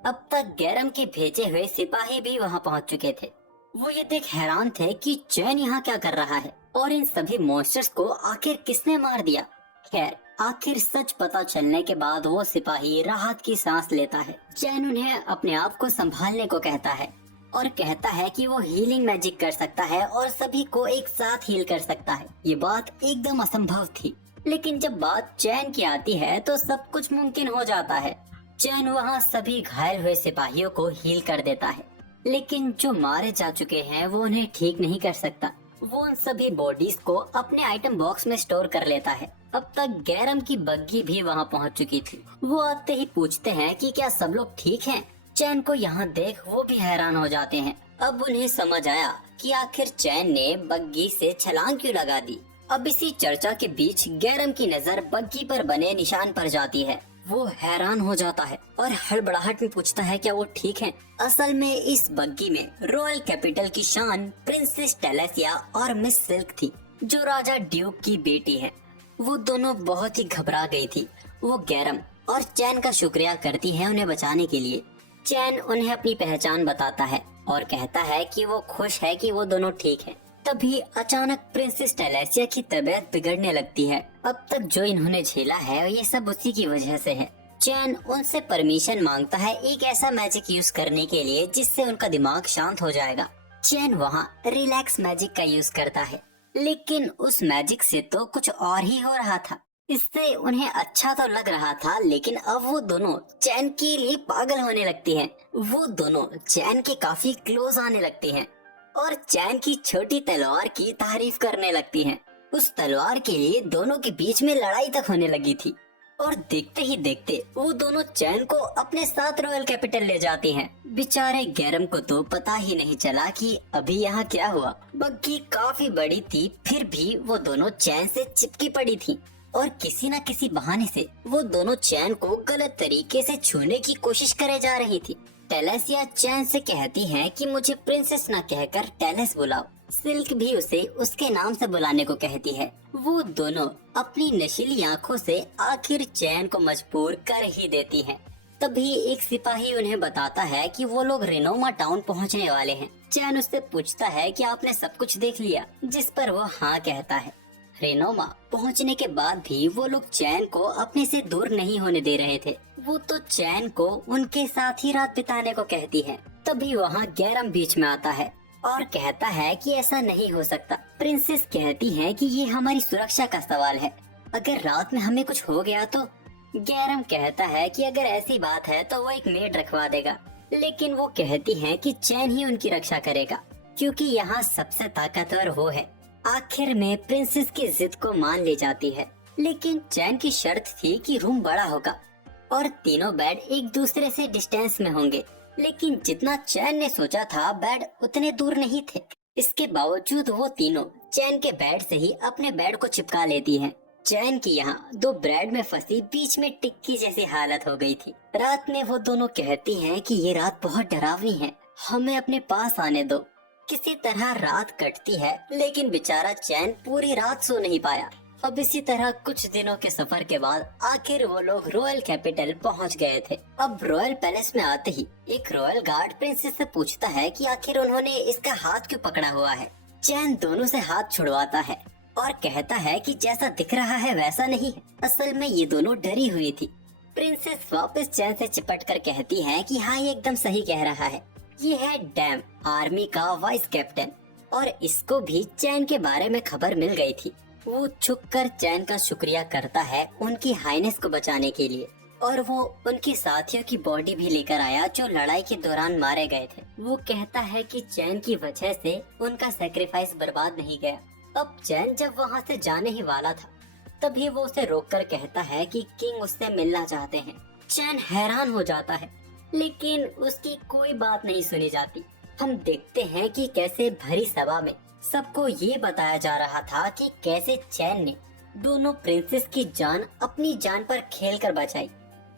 अब तक गैरम के भेजे हुए सिपाही भी वहाँ पहुँच चुके थे। वो ये देख हैरान थे कि चैन यहाँ क्या कर रहा है और इन सभी मॉन्स्टर्स को आखिर किसने मार दिया। खैर, आखिर सच पता चलने के बाद वो सिपाही राहत की सांस लेता है। चैन उन्हें अपने आप को संभालने को कहता है और कहता है कि वो हीलिंग मैजिक कर सकता है और सभी को एक साथ हील कर सकता है। ये बात एकदम असंभव थी, लेकिन जब बात चैन की आती है तो सब कुछ मुमकिन हो जाता है। चैन वहाँ सभी घायल हुए सिपाहियों को हील कर देता है, लेकिन जो मारे जा चुके हैं वो उन्हें ठीक नहीं कर सकता। वो उन सभी बॉडीज को अपने आइटम बॉक्स में स्टोर कर लेता है। अब तक गैरम की बग्गी भी वहाँ पहुँच चुकी थी। वो आते ही पूछते हैं कि क्या सब लोग ठीक हैं? चैन को यहाँ देख वो भी हैरान हो जाते हैं। अब उन्हें समझ आया कि आखिर चैन ने बग्गी से छलांग क्यों लगा दी। अब इसी चर्चा के बीच गैरम की नजर बग्गी पर बने निशान पर जाती है। वो हैरान हो जाता है और हड़बड़ाहट में पूछता है क्या वो ठीक हैं? असल में इस बग्गी में रॉयल कैपिटल की शान प्रिंसेस टेलेसिया और मिस सिल्क थी, जो राजा ड्यूक की बेटी है। वो दोनों बहुत ही घबरा गई थी। वो गैरम और चैन का शुक्रिया करती है उन्हें बचाने के लिए। चैन उन्हें अपनी पहचान बताता है और कहता है कि वो खुश है कि वो दोनों ठीक हैं। तभी अचानक प्रिंसेस टेलेसिया की तबीयत बिगड़ने लगती है। अब तक जो इन्होंने झेला है ये सब उसी की वजह से है। चैन उनसे परमिशन मांगता है एक ऐसा मैजिक यूज करने के लिए जिससे उनका दिमाग शांत हो जाएगा। चैन वहाँ रिलैक्स मैजिक का यूज करता है, लेकिन उस मैजिक से तो कुछ और ही हो रहा था। इससे उन्हें अच्छा तो लग रहा था, लेकिन अब वो दोनों चैन के लिए पागल होने लगती हैं। वो दोनों चैन के काफी क्लोज आने लगती हैं और चैन की छोटी तलवार की तारीफ करने लगती हैं। उस तलवार के लिए दोनों के बीच में लड़ाई तक होने लगी थी और देखते ही देखते वो दोनों चैन को अपने साथ रॉयल कैपिटल ले जाती हैं। बेचारे गैरम को तो पता ही नहीं चला कि अभी यहाँ क्या हुआ। बग्गी काफी बड़ी थी, फिर भी वो दोनों चैन से चिपकी पड़ी थी और किसी न किसी बहाने से वो दोनों चैन को गलत तरीके से छूने की कोशिश करे जा रही थी। टेलेसिया चैन से कहती है कि मुझे प्रिंसेस न कहकर टेलेस बुलाओ। सिल्क भी उसे उसके नाम से बुलाने को कहती है। वो दोनों अपनी नशीली आंखों से आखिर चैन को मजबूर कर ही देती हैं। तभी एक सिपाही उन्हें बताता है कि वो लोग रेनोमा टाउन पहुंचने वाले हैं। चैन उससे पूछता है कि आपने सब कुछ देख लिया, जिस पर वो हाँ कहता है। रेनोमा पहुंचने के बाद भी वो लोग चैन को अपने से दूर नहीं होने दे रहे थे। वो तो चैन को उनके साथ ही रात बिताने को कहती है। तभी वहाँ गैरम बीच में आता है और कहता है कि ऐसा नहीं हो सकता। प्रिंसेस कहती है कि ये हमारी सुरक्षा का सवाल है, अगर रात में हमें कुछ हो गया तो। गैरम कहता है कि अगर ऐसी बात है तो वो एक मेड रखवा देगा, लेकिन वो कहती है कि चैन ही उनकी रक्षा करेगा क्योंकि यहाँ सबसे ताकतवर वो है। आखिर में प्रिंसेस की जिद को मान ली जाती है, लेकिन चैन की शर्त थी कि रूम बड़ा होगा और तीनों बेड एक दूसरे से डिस्टेंस में होंगे। लेकिन जितना चैन ने सोचा था बेड उतने दूर नहीं थे। इसके बावजूद वो तीनों चैन के बेड से ही अपने बेड को चिपका लेती हैं। चैन की यहाँ दो ब्रेड में फंसी बीच में टिक्की जैसी हालत हो गई थी। रात में वो दोनों कहती हैं कि ये रात बहुत डरावनी है, हमें अपने पास आने दो। किसी तरह रात कटती है, लेकिन बेचारा चैन पूरी रात सो नहीं पाया। अब इसी तरह कुछ दिनों के सफर के बाद आखिर वो लोग रॉयल कैपिटल पहुंच गए थे। अब रॉयल पैलेस में आते ही एक रॉयल गार्ड प्रिंसेस से पूछता है कि आखिर उन्होंने इसका हाथ क्यों पकड़ा हुआ है। चैन दोनों से हाथ छुड़वाता है और कहता है कि जैसा दिख रहा है वैसा नहीं है, असल में ये दोनों डरी हुई थी। प्रिंसेस वापस चैन से चिपट कर कहती है कि हाँ ये एकदम सही कह रहा है, ये है डैम आर्मी का वाइस कैप्टन और इसको भी चैन के बारे में खबर मिल गई थी। वो झुककर चैन का शुक्रिया करता है उनकी हाइनेस को बचाने के लिए और वो उनके साथियों की बॉडी भी लेकर आया जो लड़ाई के दौरान मारे गए थे। वो कहता है कि चैन की वजह से उनका सैक्रिफाइस बर्बाद नहीं गया। अब चैन जब वहाँ से जाने ही वाला था, तभी वो उसे रोककर कहता है कि किंग उससे मिलना चाहते हैं। चैन हैरान हो जाता है, लेकिन उसकी कोई बात नहीं सुनी जाती। हम देखते हैं कि कैसे भरी सभा में सबको ये बताया जा रहा था कि कैसे चैन ने दोनों प्रिंसेस की जान अपनी जान पर खेलकर बचाई,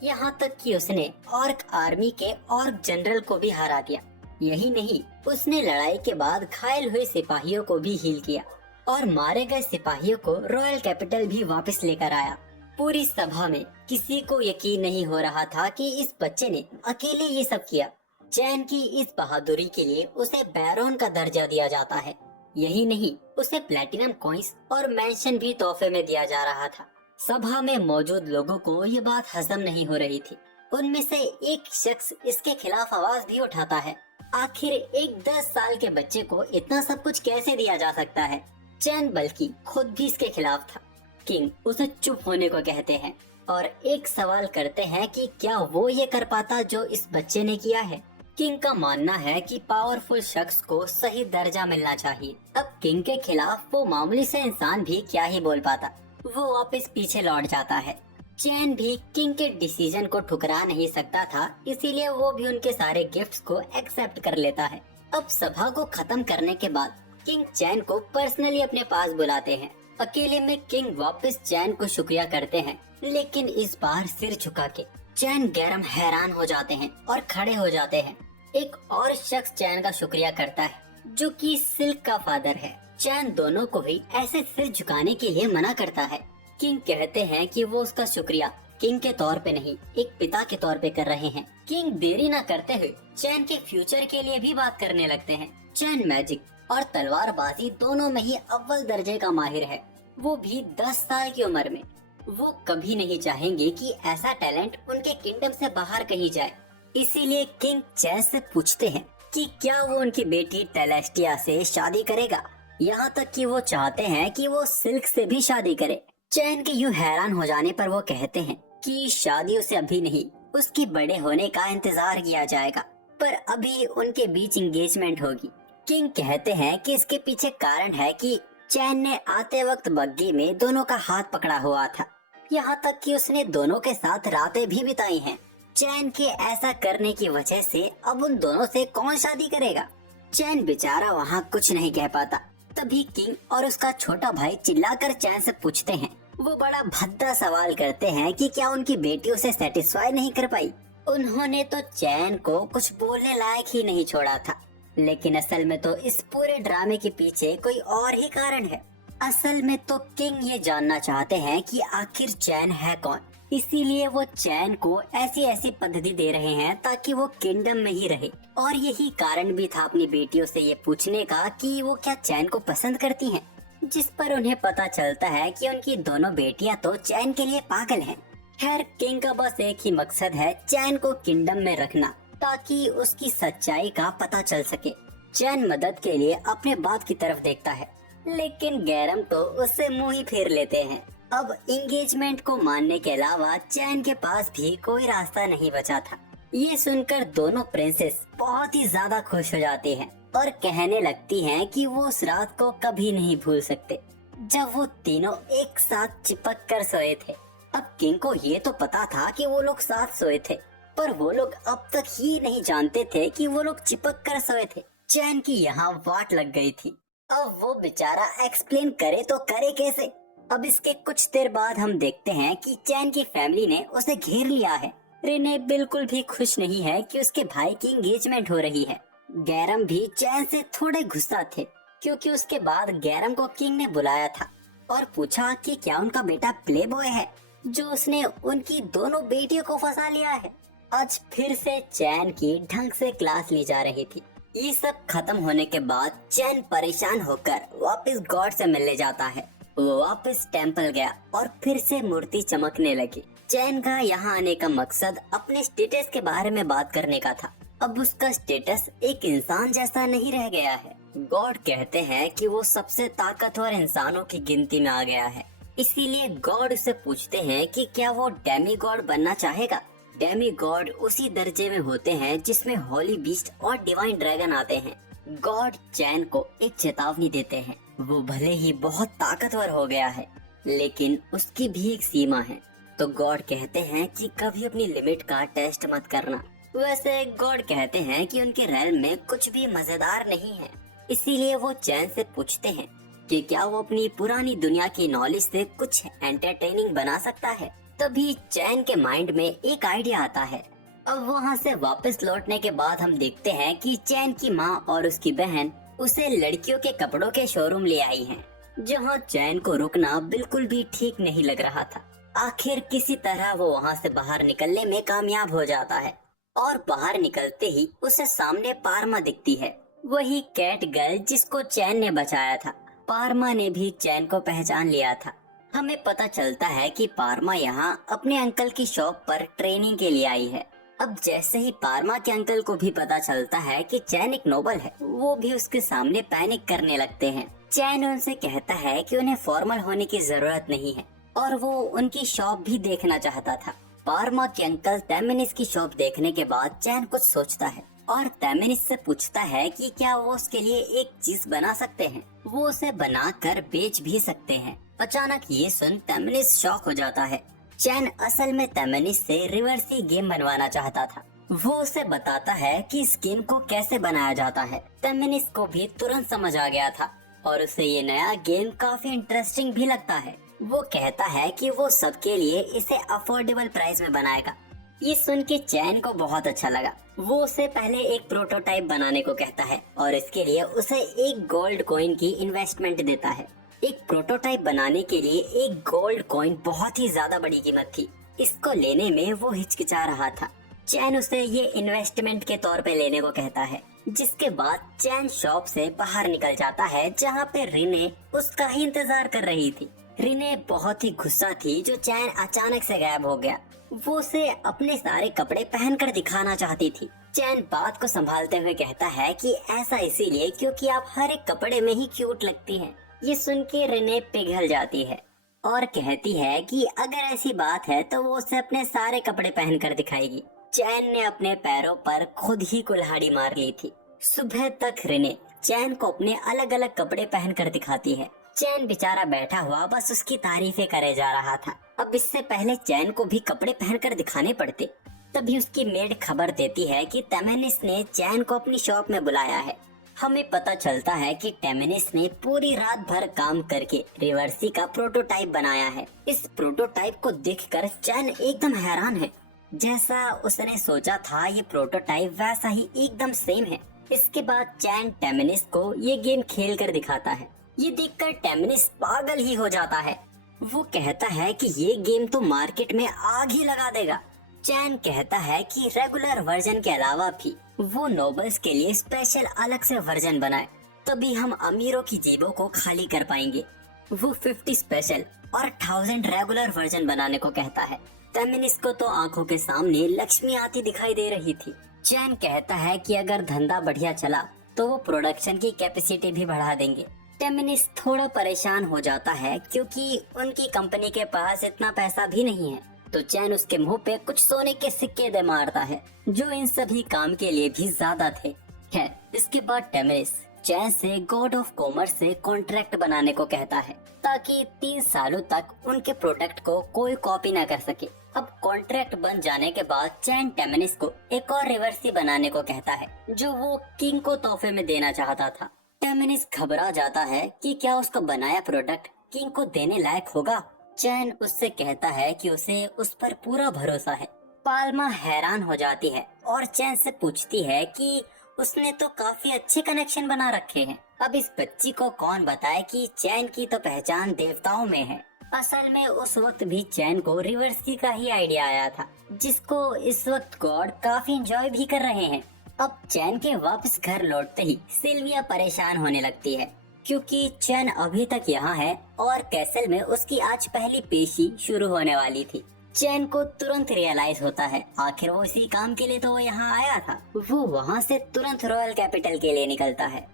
यहाँ तक कि उसने ऑर्क आर्मी के ऑर्क जनरल को भी हरा दिया। यही नहीं, उसने लड़ाई के बाद घायल हुए सिपाहियों को भी हील किया और मारे गए सिपाहियों को रॉयल कैपिटल भी वापस लेकर आया। पूरी सभा में किसी को यकीन नहीं हो रहा था कि इस बच्चे ने अकेले ये सब किया। चैन की इस बहादुरी के लिए उसे बैरोन का दर्जा दिया जाता है। यही नहीं, उसे प्लेटिनम कॉइंस और मेंशन भी तोहफे में दिया जा रहा था। सभा में मौजूद लोगों को ये बात हजम नहीं हो रही थी। उनमें से एक शख्स इसके खिलाफ आवाज भी उठाता है, आखिर एक 10 साल के बच्चे को इतना सब कुछ कैसे दिया जा सकता है। चैन बल्कि खुद भी इसके खिलाफ था। किंग उसे चुप होने को कहते हैं और एक सवाल करते हैं कि क्या वो ये कर पाता जो इस बच्चे ने किया है। किंग का मानना है कि पावरफुल शख्स को सही दर्जा मिलना चाहिए। अब किंग के खिलाफ वो मामूली से इंसान भी क्या ही बोल पाता। वो वापस पीछे लौट जाता है। चैन भी किंग के डिसीजन को ठुकरा नहीं सकता था, इसीलिए वो भी उनके सारे गिफ्ट्स को एक्सेप्ट कर लेता है। अब सभा को खत्म करने के बाद किंग चैन को पर्सनली अपने पास बुलाते हैं। अकेले में किंग वापस चैन को शुक्रिया करते हैं, लेकिन इस बार सिर झुका के। चैन गैरम हैरान हो जाते हैं और खड़े हो जाते हैं। एक और शख्स चैन का शुक्रिया करता है, जो कि सिल्क का फादर है। चैन दोनों को भी ऐसे सिर झुकाने के लिए मना करता है। किंग कहते हैं कि वो उसका शुक्रिया किंग के तौर पे नहीं, एक पिता के तौर पे कर रहे हैं। किंग देरी न करते हुए चैन के फ्यूचर के लिए भी बात करने लगते हैं। चैन मैजिक और तलवारबाजी दोनों में ही अव्वल दर्जे का माहिर है, वो भी 10 साल की उम्र में। वो कभी नहीं चाहेंगे कि ऐसा टैलेंट उनके किंगडम से बाहर कहीं जाए। इसीलिए किंग चैन से पूछते हैं कि क्या वो उनकी बेटी टेलेस्टिया से शादी करेगा। यहाँ तक कि वो चाहते हैं कि वो सिल्क से भी शादी करे। चैन के यूं हैरान हो जाने पर वो कहते हैं कि शादी उसे अभी नहीं, उसकी बड़े होने का इंतजार किया जाएगा, पर अभी उनके बीच एंगेजमेंट होगी। किंग कहते हैं कि इसके पीछे कारण है कि चैन ने आते वक्त बग्गी में दोनों का हाथ पकड़ा हुआ था, यहाँ तक कि उसने दोनों के साथ रातें भी बिताई हैं। चैन के ऐसा करने की वजह से अब उन दोनों से कौन शादी करेगा। चैन बेचारा वहाँ कुछ नहीं कह पाता। तभी किंग और उसका छोटा भाई चिल्लाकर चैन से पूछते हैं। वो बड़ा भद्दा सवाल करते हैं कि क्या उनकी बेटी उसे सेटिस्फाई नहीं कर पाई। उन्होंने तो चैन को कुछ बोलने लायक ही नहीं छोड़ा था, लेकिन असल में तो इस पूरे ड्रामे के पीछे कोई और ही कारण है। असल में तो किंग ये जानना चाहते हैं कि आखिर चैन है कौन। इसीलिए वो चैन को ऐसी ऐसी पद्धति दे रहे हैं ताकि वो किंगडम में ही रहे। और यही कारण भी था अपनी बेटियों से ये पूछने का कि वो क्या चैन को पसंद करती हैं, जिस पर उन्हें पता चलता है कि उनकी दोनों बेटियां तो चैन के लिए पागल हैं। खैर किंग का बस एक ही मकसद है, चैन को किंगडम में रखना ताकि उसकी सच्चाई का पता चल सके। चैन मदद के लिए अपने बाप की तरफ देखता है, लेकिन गैरम तो उससे मुंह ही फेर लेते हैं। अब एंगेजमेंट को मानने के अलावा चैन के पास भी कोई रास्ता नहीं बचा था। ये सुनकर दोनों प्रिंसेस बहुत ही ज्यादा खुश हो जाती हैं और कहने लगती हैं कि वो उस रात को कभी नहीं भूल सकते जब वो तीनों एक साथ चिपक कर सोए थे। अब किंग को ये तो पता था कि वो लोग साथ सोए थे, पर वो लोग अब तक ही नहीं जानते थे कि वो लोग चिपक कर सोए थे। चैन की यहाँ वाट लग गई थी। अब वो बेचारा एक्सप्लेन करे तो करे कैसे। अब इसके कुछ देर बाद हम देखते हैं कि चैन की फैमिली ने उसे घेर लिया है। रिने बिल्कुल भी खुश नहीं है कि उसके भाई की एंगेजमेंट हो रही है। गैरम भी चैन से थोड़े गुस्सा थे क्योंकि उसके बाद गैरम को किंग ने बुलाया था और पूछा कि क्या उनका बेटा प्ले बॉय है जो उसने उनकी दोनों बेटियों को फंसा लिया है। आज फिर से चैन की ढंग से क्लास ली जा रही थी। ये सब खत्म होने के बाद चैन परेशान होकर वापस गॉड से मिलने जाता है। वो वापस टेम्पल गया और फिर से मूर्ति चमकने लगी। चैन का यहाँ आने का मकसद अपने स्टेटस के बारे में बात करने का था। अब उसका स्टेटस एक इंसान जैसा नहीं रह गया है। गॉड कहते हैं कि वो सबसे ताकतवर इंसानों की गिनती में आ गया है। इसीलिए गॉड उसे पूछते हैं कि क्या वो डेमी गॉड बनना चाहेगा। डेमी गॉड उसी दर्जे में होते हैं जिसमें होली बीस्ट और डिवाइन ड्रैगन आते हैं। गॉड चैन को एक चेतावनी देते हैं। वो भले ही बहुत ताकतवर हो गया है, लेकिन उसकी भी एक सीमा है। तो गॉड कहते हैं कि कभी अपनी लिमिट का टेस्ट मत करना। वैसे गॉड कहते हैं कि उनके रेल्म में कुछ भी मजेदार नहीं है। इसीलिए वो चैन से पूछते हैं कि क्या वो अपनी पुरानी दुनिया की नॉलेज से कुछ एंटरटेनिंग बना सकता है। तभी चैन के माइंड में एक आइडिया आता है। अब वहाँ से वापस लौटने के बाद हम देखते हैं कि चैन की माँ और उसकी बहन उसे लड़कियों के कपड़ों के शोरूम ले आई हैं, जहाँ चैन को रुकना बिल्कुल भी ठीक नहीं लग रहा था। आखिर किसी तरह वो वहाँ से बाहर निकलने में कामयाब हो जाता है और बाहर निकलते ही उसे सामने पारमा दिखती है, वही कैट गर्ल जिसको चैन ने बचाया था। पारमा ने भी चैन को पहचान लिया था। हमें पता चलता है कि पारमा यहाँ अपने अंकल की शॉप पर ट्रेनिंग के लिए आई है। अब जैसे ही पारमा के अंकल को भी पता चलता है कि चैन एक नोबल है, वो भी उसके सामने पैनिक करने लगते हैं। चैन उनसे कहता है कि उन्हें फॉर्मल होने की जरूरत नहीं है और वो उनकी शॉप भी देखना चाहता था। पारमा के अंकल तैमिनिस की शॉप देखने के बाद चैन कुछ सोचता है और तैमिनिस से पूछता है कि क्या वो उसके लिए एक चीज बना सकते हैं। वो उसे बना कर बेच भी सकते हैं। अचानक ये सुन तैमिनिस शॉक हो जाता है। चैन असल में तैमिनिस से रिवर्सी गेम बनवाना चाहता था। वो उसे बताता है कि इस गेम को कैसे बनाया जाता है। तैमिनिस को भी तुरंत समझ आ गया था और उसे ये नया गेम काफी इंटरेस्टिंग भी लगता है। वो कहता है कि वो सबके लिए इसे अफोर्डेबल प्राइस में बनाएगा। ये सुन के चैन को बहुत अच्छा लगा। वो उसे पहले एक प्रोटोटाइप बनाने को कहता है और इसके लिए उसे एक गोल्ड कॉइन की इन्वेस्टमेंट देता है। एक प्रोटोटाइप बनाने के लिए एक गोल्ड कॉइन बहुत ही ज्यादा बड़ी कीमत थी। इसको लेने में वो हिचकिचा रहा था। चैन उसे ये इन्वेस्टमेंट के तौर पे लेने को कहता है, जिसके बाद चैन शॉप से बाहर निकल जाता है, जहाँ पे रिने उसका ही इंतजार कर रही थी। रिने बहुत ही गुस्सा थी जो चैन अचानक से गायब हो गया। वो उसे अपने सारे कपड़े पहनकर दिखाना चाहती थी। चैन बात को संभालते हुए कहता है कि ऐसा इसीलिए क्योंकि आप हर एक कपड़े में ही क्यूट लगती हैं। ये सुन के रिने पिघल जाती है और कहती है कि अगर ऐसी बात है तो वो उसे अपने सारे कपड़े पहनकर दिखाएगी। चैन ने अपने पैरों पर खुद ही कुल्हाड़ी मार ली थी। सुबह तक रिने चैन को अपने अलग अलग कपड़े पहनकर दिखाती है। चैन बेचारा बैठा हुआ बस उसकी तारीफें करे जा रहा था। अब इससे पहले चैन को भी कपड़े पहनकर दिखाने पड़ते। तभी उसकी मेड खबर देती है कि तैमिनिस ने चैन को अपनी शॉप में बुलाया है। हमें पता चलता है कि तैमिनिस ने पूरी रात भर काम करके रिवर्सी का प्रोटोटाइप बनाया है। इस प्रोटोटाइप को देखकर चैन एकदम हैरान है। जैसा उसने सोचा था ये प्रोटोटाइप वैसा ही एकदम सेम है। इसके बाद चैन तैमिनिस को ये गेम खेल कर दिखाता है। ये देखकर तैमिनिस पागल ही हो जाता है। वो कहता है कि ये गेम तो मार्केट में आग ही लगा देगा। चैन कहता है कि रेगुलर वर्जन के अलावा भी वो नोबल्स के लिए स्पेशल अलग से वर्जन बनाए, तभी हम अमीरों की जेबों को खाली कर पाएंगे। वो 50 स्पेशल और 1000 रेगुलर वर्जन बनाने को कहता है। टेमिनिस को तो आंखों के सामने लक्ष्मी आती दिखाई दे रही थी। चैन कहता है कि अगर धंधा बढ़िया चला तो वो प्रोडक्शन की कैपेसिटी भी बढ़ा देंगे। टेमिनिस थोड़ा परेशान हो जाता है क्योंकि उनकी कंपनी के पास इतना पैसा भी नहीं है, तो चैन उसके मुंह पे कुछ सोने के सिक्के दे मारता है जो इन सभी काम के लिए भी ज्यादा थे। खैर, इसके बाद टेमिनिस चैन से गॉड ऑफ कॉमर्स से कॉन्ट्रैक्ट बनाने को कहता है ताकि 3 सालों तक उनके प्रोडक्ट को कोई कॉपी ना कर सके। अब कॉन्ट्रैक्ट बन जाने के बाद चैन टेमिनिस को एक और रिवर्सी बनाने को कहता है जो वो किंग को तोहफे में देना चाहता था। टेमिनिस घबरा जाता है कि क्या उसका बनाया प्रोडक्ट किंग को देने लायक होगा। चैन उससे कहता है कि उसे उस पर पूरा भरोसा है। पाल्मा हैरान हो जाती है और चैन से पूछती है कि उसने तो काफी अच्छे कनेक्शन बना रखे हैं। अब इस बच्ची को कौन बताए कि चैन की तो पहचान देवताओं में है। असल में उस वक्त भी चैन को रिवर्सी का ही आइडिया आया था, जिसको इस वक्त गॉड काफी एंजॉय भी कर रहे हैं। अब चैन के वापस घर लौटते ही सिल्विया परेशान होने लगती है क्योंकि चैन अभी तक यहाँ है और कैसल में उसकी आज पहली पेशी शुरू होने वाली थी। चैन को तुरंत रियलाइज होता है आखिर वो इसी काम के लिए तो वो यहाँ आया था। वो वहाँ से तुरंत रॉयल कैपिटल के लिए निकलता है।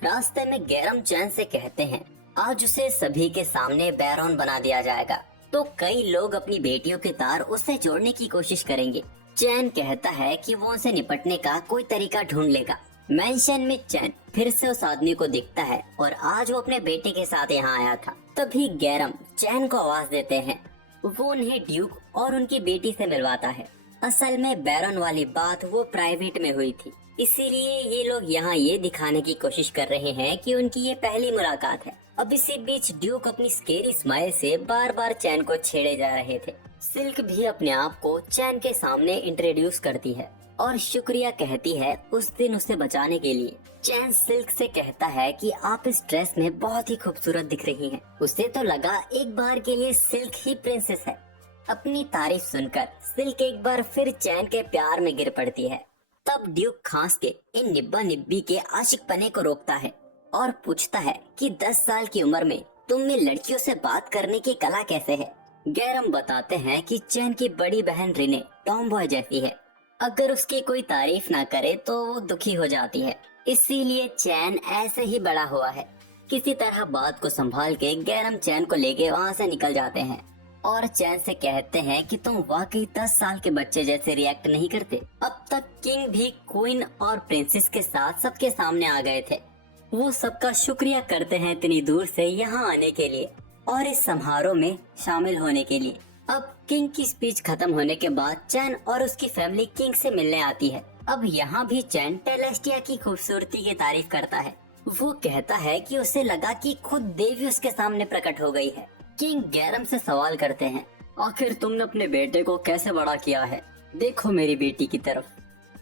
रास्ते में गैरम चैन से कहते हैं आज उसे सभी के सामने बैरॉन बना दिया जाएगा, तो कई लोग अपनी बेटियों के तार उससे जोड़ने की कोशिश करेंगे। चैन कहता है कि वो उनसे निपटने का कोई तरीका ढूंढ लेगा। मेंशन में चैन फिर से उस आदमी को दिखता है और आज वो अपने बेटे के साथ यहाँ आया था। तभी गैरम चैन को आवाज देते हैं। वो उन्हें ड्यूक और उनकी बेटी से मिलवाता है। असल में बैरन वाली बात वो प्राइवेट में हुई थी, इसीलिए ये लोग यहाँ ये दिखाने की कोशिश कर रहे हैं कि उनकी ये पहली मुलाकात है। अब इसी बीच ड्यूक अपनी स्केरी स्माइल से बार बार चैन को छेड़े जा रहे थे। सिल्क भी अपने आप को चैन के सामने इंट्रोड्यूस करती है और शुक्रिया कहती है उस दिन उसे बचाने के लिए। चैन सिल्क से कहता है कि आप इस ड्रेस में बहुत ही खूबसूरत दिख रही हैं। उसे तो लगा एक बार के लिए सिल्क ही प्रिंसेस है। अपनी तारीफ सुनकर सिल्क एक बार फिर चैन के प्यार में गिर पड़ती है। तब ड्यूक खांस के इन निब्बा निब्बी के आशिक पने को रोकता है और पूछता है कि 10 साल की उम्र में तुम में लड़कियों से बात करने की कला कैसे है। गैरम बताते हैं कि चैन की बड़ी बहन रिने टॉम बॉय जैसी है, अगर उसकी कोई तारीफ ना करे तो वो दुखी हो जाती है, इसीलिए चैन ऐसे ही बड़ा हुआ है। किसी तरह बात को संभाल के गैरम चैन को लेके वहाँ से निकल जाते हैं और चैन से कहते हैं कि तुम वाकई 10 साल के बच्चे जैसे रिएक्ट नहीं करते। अब तक किंग भी क्वीन और प्रिंसेस के साथ सबके सामने आ गए थे। वो सबका शुक्रिया करते हैं इतनी दूर से यहाँ आने के लिए और इस समारोह में शामिल होने के लिए। अब किंग की स्पीच खत्म होने के बाद चैन और उसकी फैमिली किंग से मिलने आती है। अब यहाँ भी चैन टेलेस्टिया की खूबसूरती की तारीफ करता है। वो कहता है कि उसे लगा कि खुद देवी उसके सामने प्रकट हो गई है। किंग गैरम से सवाल करते हैं, आखिर तुमने अपने बेटे को कैसे बड़ा किया है? देखो मेरी बेटी की तरफ।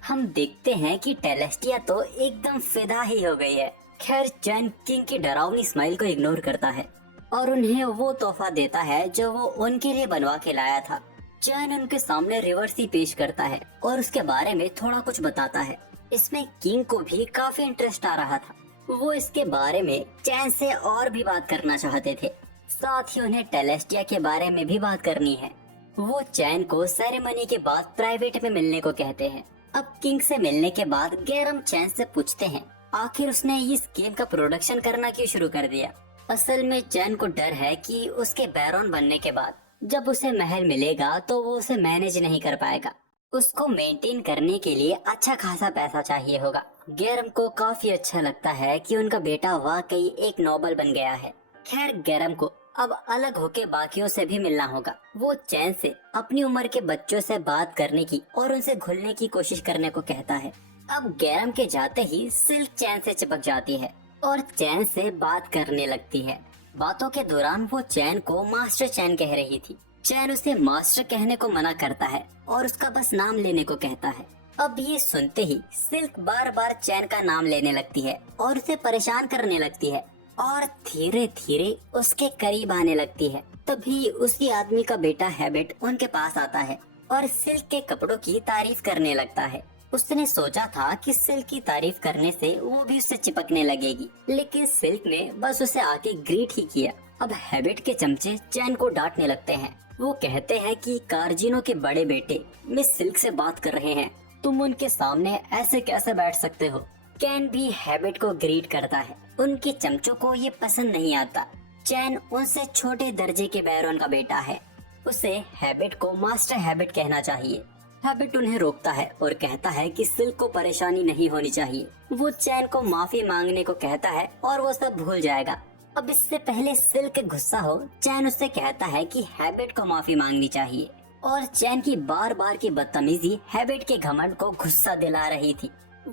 हम देखते हैं कि टेलेस्टिया तो एकदम फिदा ही हो गई है। खैर, चैन किंग की डरावनी स्माइल को इग्नोर करता है और उन्हें वो तोहफा देता है जो वो उनके लिए बनवा के लाया था। चैन उनके सामने रिवर्सी पेश करता है और उसके बारे में थोड़ा कुछ बताता है। इसमें किंग को भी काफी इंटरेस्ट आ रहा था। वो इसके बारे में चैन से और भी बात करना चाहते थे, साथ ही उन्हें टेलेस्टिया के बारे में भी बात करनी है। वो चैन को सेरेमनी के बाद प्राइवेट में मिलने को कहते हैं। अब किंग से मिलने के बाद गैरम चैन से पूछते हैं आखिर उसने इस गेम का प्रोडक्शन करना क्यों शुरू कर दिया। असल में चैन को डर है कि उसके बैरॉन बनने के बाद जब उसे महल मिलेगा तो वो उसे मैनेज नहीं कर पाएगा। उसको मेंटेन करने के लिए अच्छा खासा पैसा चाहिए होगा। गैरम को काफी अच्छा लगता है कि उनका बेटा वाकई एक नोबल बन गया है। खैर, गैरम को अब अलग होके बाकियों से भी मिलना होगा। वो चैन से अपनी उम्र के बच्चों से बात करने की और उनसे घुलने की कोशिश करने को कहता है। अब गैरम के जाते ही सिल्क चैन से चिपक जाती है और चैन से बात करने लगती है। बातों के दौरान वो चैन को मास्टर चैन कह रही थी। चैन उसे मास्टर कहने को मना करता है और उसका बस नाम लेने को कहता है। अब ये सुनते ही सिल्क बार बार चैन का नाम लेने लगती है और उसे परेशान करने लगती है। और धीरे धीरे उसके करीब आने लगती है। तभी उसी आदमी का बेटा हैबिट उनके पास आता है और सिल्क के कपड़ों की तारीफ करने लगता है। उसने सोचा था कि सिल्क की तारीफ करने से वो भी उससे चिपकने लगेगी, लेकिन सिल्क ने बस उसे आके ग्रीट ही किया। अब हैबिट के चमचे चैन को डांटने लगते हैं। वो कहते हैं कि कार्जिनो के बड़े बेटे मिस सिल्क से बात कर रहे हैं, तुम उनके सामने ऐसे कैसे बैठ सकते हो। कैन भी हैबिट को ग्रीट करता है। उनके चमचों को ये पसंद नहीं आता। चैन उनसे छोटे दर्जे के बैरन का बेटा है, उसे हैबिट को मास्टर हैबिट कहना चाहिए। हैबिट उन्हें रोकता है और कहता है कि सिल्क को परेशानी नहीं होनी चाहिए। वो चैन को माफी मांगने को कहता है और वो सब भूल जाएगा। अब इससे पहले सिल्क गुस्सा हो, चैन उससे कहता है कि हैबिट को माफी मांगनी चाहिए और चैन की बार बार की बदतमीजी हैबिट के घमंड को गुस्सा दिला रही थी।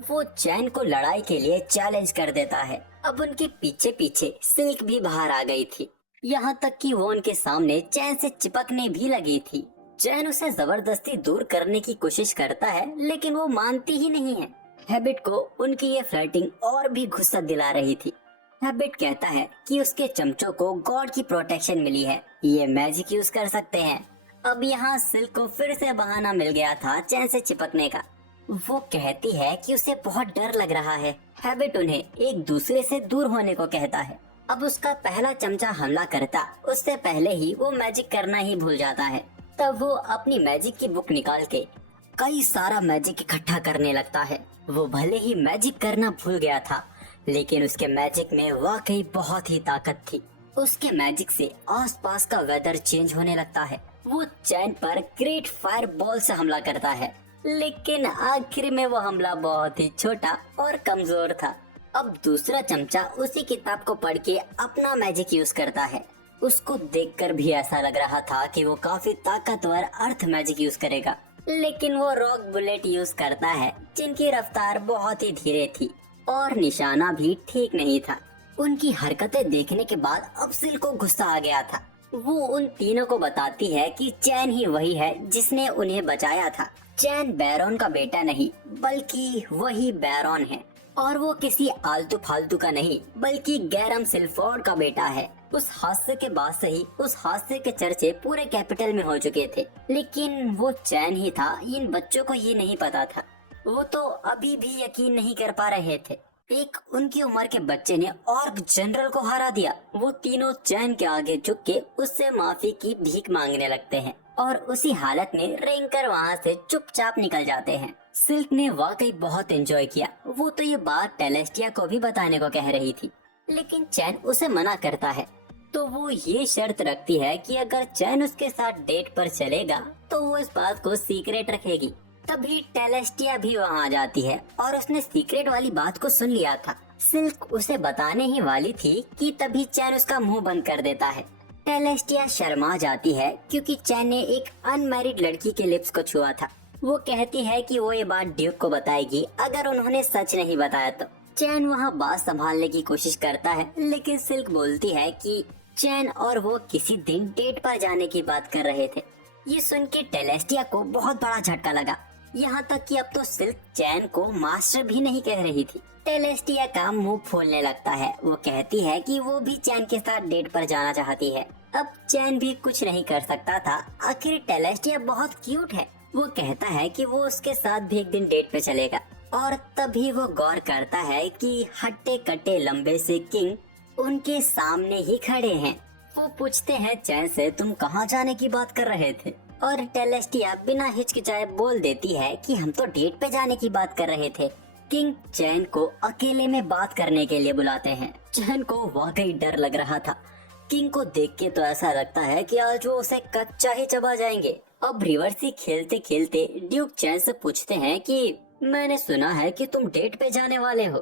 वो चैन को लड़ाई के लिए चैलेंज कर देता है। अब उनके पीछे पीछे सिल्क भी बाहर आ गई थी, यहाँ तक कि वो उनके सामने चैन से चिपकने भी लगी थी। चैन उसे जबरदस्ती दूर करने की कोशिश करता है, लेकिन वो मानती ही नहीं है। हैबिट को उनकी ये फ्लर्टिंग और भी गुस्सा दिला रही थी। हैबिट कहता है कि उसके चमचों को गॉड की प्रोटेक्शन मिली है, ये मैजिक यूज कर सकते हैं। अब यहाँ सिल्क को फिर से बहाना मिल गया था चैन से चिपकने का। वो कहती है कि उसे बहुत डर लग रहा है। हैबिट उन्हें एक दूसरे से दूर होने को कहता है। अब उसका पहला चमचा हमला करता उससे पहले ही वो मैजिक करना ही भूल जाता है। तब वो अपनी मैजिक की बुक निकाल के कई सारा मैजिक इकट्ठा करने लगता है। वो भले ही मैजिक करना भूल गया था, लेकिन उसके मैजिक में वाकई बहुत ही ताकत थी। उसके मैजिक से आसपास का वेदर चेंज होने लगता है। वो चैन पर ग्रेट फायर बॉल से हमला करता है, लेकिन आखिर में वो हमला बहुत ही छोटा और कमजोर था। अब दूसरा चमचा उसी किताब को पढ़ के अपना मैजिक यूज करता है। उसको देखकर भी ऐसा लग रहा था कि वो काफी ताकतवर अर्थ मैजिक यूज करेगा, लेकिन वो रॉक बुलेट यूज करता है, जिनकी रफ्तार बहुत ही धीरे थी और निशाना भी ठीक नहीं था। उनकी हरकतें देखने के बाद अब सिल्क को गुस्सा आ गया था। वो उन तीनों को बताती है कि चैन ही वही है जिसने उन्हें बचाया था। चैन बैरन का बेटा नहीं, बल्कि वही बैरन है, और वो किसी आलतू फालतू का नहीं, बल्कि गैरम सिल्फोर्ड का बेटा है। उस हादसे के बाद से ही उस हादसे के चर्चे पूरे कैपिटल में हो चुके थे, लेकिन वो चैन ही था। इन बच्चों को ये नहीं पता था। वो तो अभी भी यकीन नहीं कर पा रहे थे। एक उनकी उम्र के बच्चे ने ऑर्क जनरल को हरा दिया। वो तीनों चैन के आगे झुक के उससे माफी की भीख मांगने लगते हैं और उसी हालत में रेंकर वहाँ से चुपचाप निकल जाते हैं। सिल्क ने वाकई बहुत एंजॉय किया। वो तो ये बात टेलेस्टिया को भी बताने को कह रही थी, लेकिन चैन उसे मना करता है। तो वो ये शर्त रखती है कि अगर चैन उसके साथ डेट पर चलेगा तो वो इस बात को सीक्रेट रखेगी। तभी टेलेस्टिया भी वहाँ आ जाती है और उसने सीक्रेट वाली बात को सुन लिया था। सिल्क उसे बताने ही वाली थी कि तभी चैन उसका मुंह बंद कर देता है। टेलेस्टिया शर्मा जाती है क्योंकि चैन ने एक अनमैरिड लड़की के लिप्स को छुआ था। वो कहती है कि वो ये बात ड्यूक को बताएगी अगर उन्होंने सच नहीं बताया तो। चैन वहाँ बात संभालने की कोशिश करता है, लेकिन सिल्क बोलती है कि चैन और वो किसी दिन डेट पर जाने की बात कर रहे थे। ये सुन के टेलेस्टिया को बहुत बड़ा झटका लगा, यहाँ तक कि अब तो सिल्क चैन को मास्टर भी नहीं कह रही थी। टेलेस्टिया का मुंह फूलने लगता है। वो कहती है कि वो भी चैन के साथ डेट पर जाना चाहती है। अब चैन भी कुछ नहीं कर सकता था। आखिर टेलेस्टिया बहुत क्यूट है। वो कहता है कि वो उसके साथ भी एक दिन डेट पे चलेगा, और तभी वो गौर करता है कि हट्टे कट्टे लंबे से किंग उनके सामने ही खड़े हैं। वो पूछते हैं चैन से, तुम कहाँ जाने की बात कर रहे थे? और टेलेस्टिया बिना हिचकिचाए बोल देती है कि हम तो डेट पे जाने की बात कर रहे थे। किंग चैन को अकेले में बात करने के लिए बुलाते हैं। चैन को वाकई डर लग रहा था। किंग को देख के तो ऐसा लगता है कि आज वो उसे कच्चा ही चबा जाएंगे। अब रिवर्सी खेलते खेलते ड्यूक चैन से पूछते हैं कि मैंने सुना है कि तुम डेट पे जाने वाले हो।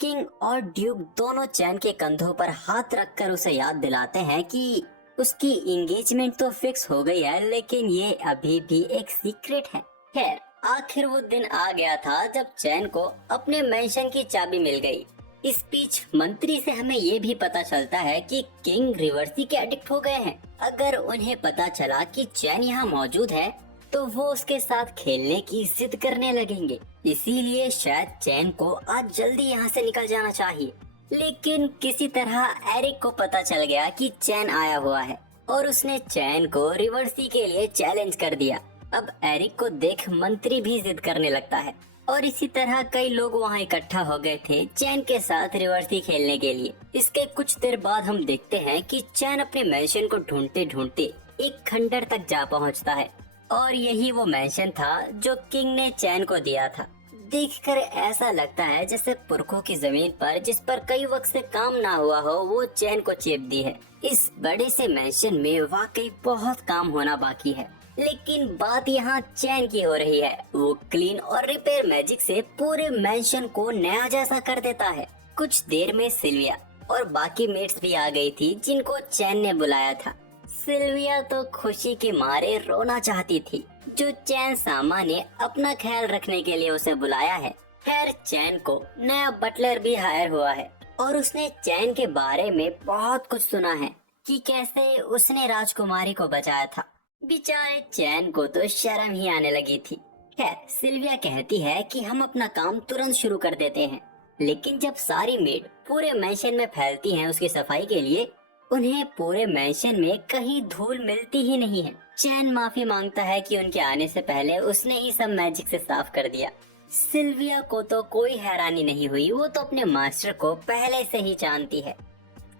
किंग और ड्यूक दोनों चैन के कंधों पर हाथ रखकर उसे याद दिलाते हैं कि उसकी एंगेजमेंट तो फिक्स हो गई है, लेकिन ये अभी भी एक सीक्रेट है। खैर, आखिर वो दिन आ गया था जब चैन को अपने मेंशन की चाबी मिल गई। इस स्पीच मंत्री से हमें ये भी पता चलता है कि किंग रिवर्सी के एडिक्ट हो गए हैं। अगर उन्हें पता चला कि चैन यहाँ मौजूद है तो वो उसके साथ खेलने की जिद करने लगेंगे। इसीलिए शायद चैन को आज जल्दी यहाँ से निकल जाना चाहिए। लेकिन किसी तरह एरिक को पता चल गया कि चैन आया हुआ है और उसने चैन को रिवर्सी के लिए चैलेंज कर दिया। अब एरिक को देख मंत्री भी जिद करने लगता है और इसी तरह कई लोग वहाँ इकट्ठा हो गए थे चैन के साथ रिवर्सी खेलने के लिए। इसके कुछ देर बाद हम देखते हैं कि चैन अपने मैंशन को ढूंढते ढूंढते एक खंडर तक जा पहुँचता है और यही वो मैंशन था जो किंग ने चैन को दिया था। देखकर ऐसा लगता है जैसे पुरखों की जमीन पर जिस पर कई वक्त से काम ना हुआ हो वो चैन को चेप दी है। इस बड़े से मैंशन में वाकई बहुत काम होना बाकी है, लेकिन बात यहाँ चैन की हो रही है। वो क्लीन और रिपेयर मैजिक से पूरे मैंशन को नया जैसा कर देता है। कुछ देर में सिल्विया और बाकी मेट्स भी आ गई थी जिनको चैन ने बुलाया था। सिल्विया तो खुशी के मारे रोना चाहती थी जो चैन सामा ने अपना ख्याल रखने के लिए उसे बुलाया है। खैर चैन को नया बटलर भी हायर हुआ है और उसने चैन के बारे में बहुत कुछ सुना है कि कैसे उसने राजकुमारी को बचाया था। बेचारे चैन को तो शर्म ही आने लगी थी। खैर सिल्विया कहती है कि हम अपना काम तुरंत शुरू कर देते हैं, लेकिन जब सारी मेड पूरे मैंशन में फैलती हैं उसकी सफाई के लिए, उन्हें पूरे मैंशन में कहीं धूल मिलती ही नहीं है। चैन माफी मांगता है कि उनके आने से पहले उसने ही सब मैजिक से साफ कर दिया। सिल्विया को तो कोई हैरानी नहीं हुई, वो तो अपने मास्टर को पहले से ही जानती है।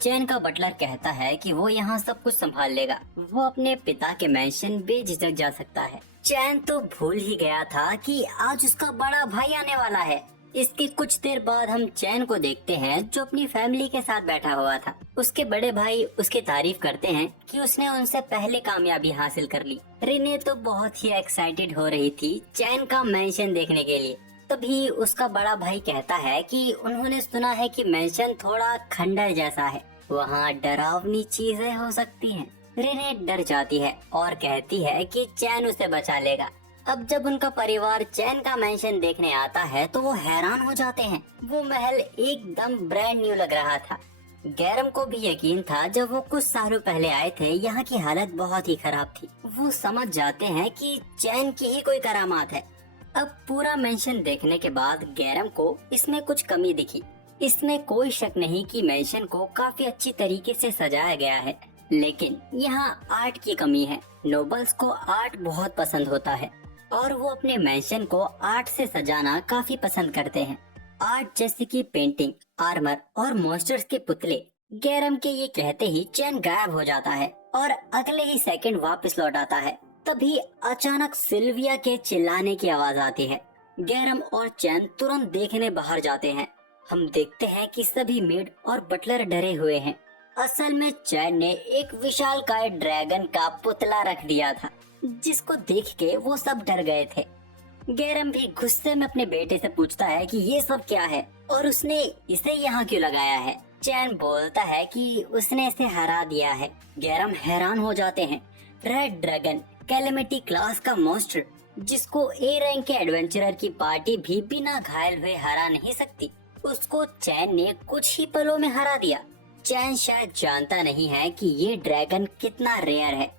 चैन का बटलर कहता है कि वो यहाँ सब कुछ संभाल लेगा, वो अपने पिता के मैंशन बेझिझक जा सकता है। चैन तो भूल ही गया था कि आज उसका बड़ा भाई आने वाला है। इसके कुछ देर बाद हम चैन को देखते हैं जो अपनी फैमिली के साथ बैठा हुआ था। उसके बड़े भाई उसकी तारीफ करते हैं कि उसने उनसे पहले कामयाबी हासिल कर ली। रिने तो बहुत ही एक्साइटेड हो रही थी चैन का मैंशन देखने के लिए। तभी उसका बड़ा भाई कहता है कि उन्होंने सुना है कि मैंशन थोड़ा खंडर जैसा है, वहाँ डरावनी चीजें हो सकती हैं। रिने डर जाती है और कहती है कि चैन उसे बचा लेगा। अब जब उनका परिवार चैन का मैंशन देखने आता है तो वो हैरान हो जाते हैं। वो महल एकदम ब्रांड न्यू लग रहा था। गैरम को भी यकीन था जब वो कुछ सालों पहले आए थे, यहाँ की हालत बहुत ही खराब थी। वो समझ जाते हैं कि चैन की ही कोई करामात है। अब पूरा मैंशन देखने के बाद गैरम को इसमें कुछ कमी दिखी। इसमें कोई शक नहीं कि मैंशन को काफी अच्छी तरीके से सजाया गया है, लेकिन यहाँ आर्ट की कमी है। नोबल्स को आर्ट बहुत पसंद होता है और वो अपने मैंशन को आर्ट से सजाना काफी पसंद करते हैं। आर्ट जैसे कि पेंटिंग, आर्मर और मॉन्स्टर्स के पुतले। गैरम के ये कहते ही चैन गायब हो जाता है और अगले ही सेकंड वापस लौट आता है। तभी अचानक सिल्विया के चिल्लाने की आवाज आती है। गैरम और चैन तुरंत देखने बाहर जाते हैं। हम देखते हैं कि सभी मेड और बटलर डरे हुए हैं। असल में चैन ने एक विशालकाय ड्रैगन का पुतला रख दिया था, जिसको देख के वो सब डर गए थे। गैरम भी गुस्से में अपने बेटे से पूछता है कि ये सब क्या है और उसने इसे यहाँ क्यों लगाया है। चैन बोलता है कि उसने इसे हरा दिया है। गैरम हैरान हो जाते हैं। रेड ड्रैगन कैलेमिटी क्लास का मॉन्स्टर, जिसको ए रैंक के एडवेंचरर की पार्टी भी बिना घायल हुए हरा नहीं सकती, उसको चैन ने कुछ ही पलों में हरा दिया। चैन शायद जानता नहीं है कि ये ड्रैगन कितना रेयर है।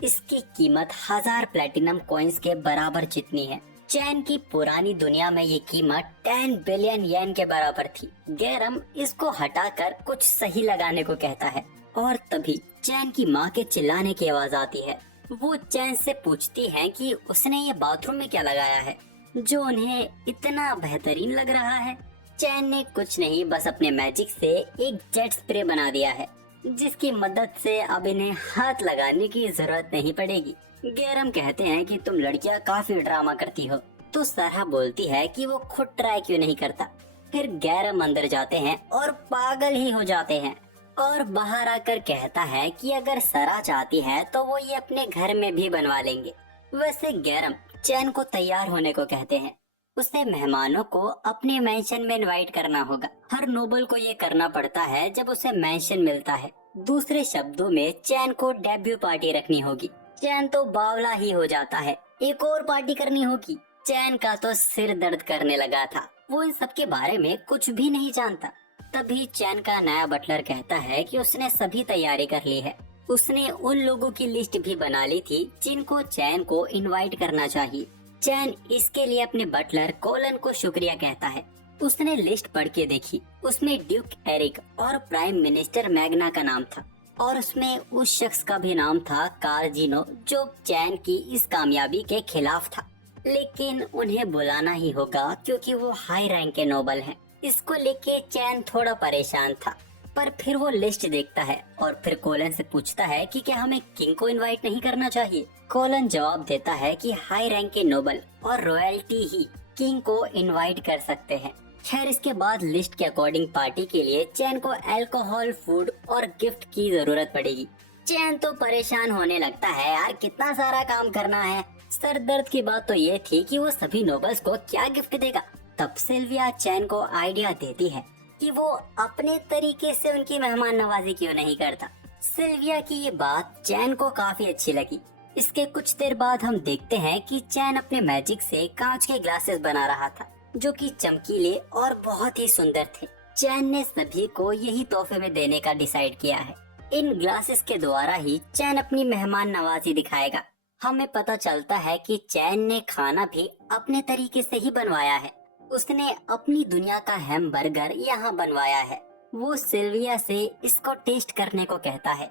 इसकी कीमत 1000 प्लेटिनम कॉइंस के बराबर जितनी है। चैन की पुरानी दुनिया में ये कीमत 10 बिलियन येन के बराबर थी। गैरम इसको हटाकर कुछ सही लगाने को कहता है और तभी चैन की माँ के चिल्लाने की आवाज आती है। वो चैन से पूछती है कि उसने ये बाथरूम में क्या लगाया है जो उन्हें इतना बेहतरीन लग रहा है। चैन ने कुछ नहीं, बस अपने मैजिक से एक जेट स्प्रे बना दिया है, जिसकी मदद से अब इन्हें हाथ लगाने की जरूरत नहीं पड़ेगी। गैरम कहते हैं कि तुम लड़कियां काफी ड्रामा करती हो, तो सरहा बोलती है कि वो खुद ट्राई क्यों नहीं करता। फिर गैरम अंदर जाते हैं और पागल ही हो जाते हैं और बाहर आकर कहता है कि अगर सरा चाहती है तो वो ये अपने घर में भी बनवा लेंगे। वैसे गैरम चैन को तैयार होने को कहते हैं। उसे मेहमानों को अपने मैंशन में इनवाइट करना होगा। हर नोबल को ये करना पड़ता है जब उसे मैंशन मिलता है। दूसरे शब्दों में चैन को डेब्यू पार्टी रखनी होगी। चैन तो बावला ही हो जाता है। एक और पार्टी करनी होगी। चैन का तो सिर दर्द करने लगा था। वो इन सब के बारे में कुछ भी नहीं जानता। तभी चैन का नया बटलर कहता है कि उसने सभी तैयारी कर ली है। उसने उन लोगों की लिस्ट भी बना ली थी जिनको चैन को इनवाइट करना चाहिए। चैन इसके लिए अपने बटलर कोलन को शुक्रिया कहता है उसने लिस्ट पढ़ के देखी। उसमें ड्यूक एरिक और प्राइम मिनिस्टर मैग्ना का नाम था और उसमें उस शख्स का भी नाम था कार्जिनो, जो चैन की इस कामयाबी के खिलाफ था। लेकिन उन्हें बुलाना ही होगा क्योंकि वो हाई रैंक के नोबल हैं। इसको लेके चैन थोड़ा परेशान था, पर फिर वो लिस्ट देखता है और फिर कोलन से पूछता है कि क्या हमें किंग को इनवाइट नहीं करना चाहिए। कोलन जवाब देता है कि हाई रैंक के नोबल और रॉयल्टी ही किंग को इनवाइट कर सकते हैं। खैर, इसके बाद लिस्ट के अकॉर्डिंग पार्टी के लिए चैन को अल्कोहल, फूड और गिफ्ट की जरूरत पड़ेगी। चैन तो परेशान होने लगता है, यार कितना सारा काम करना है। सर दर्द की बात तो ये थी कि वो सभी नोबल्स को क्या गिफ्ट देगा। तब सिल्विया चैन को आइडिया देती है कि वो अपने तरीके से उनकी मेहमान नवाजी क्यों नहीं करता। सिल्विया की ये बात चैन को काफी अच्छी लगी। इसके कुछ देर बाद हम देखते हैं कि चैन अपने मैजिक से कांच के ग्लासेस बना रहा था, जो कि चमकीले और बहुत ही सुंदर थे। चैन ने सभी को यही तोहफे में देने का डिसाइड किया है। इन ग्लासेस के द्वारा ही चैन अपनी मेहमान नवाजी दिखाएगा। हमें पता चलता है कि चैन ने खाना भी अपने तरीके से ही बनवाया है। उसने अपनी दुनिया का हैमबर्गर यहाँ बनवाया है। वो सिल्विया से इसको टेस्ट करने को कहता है।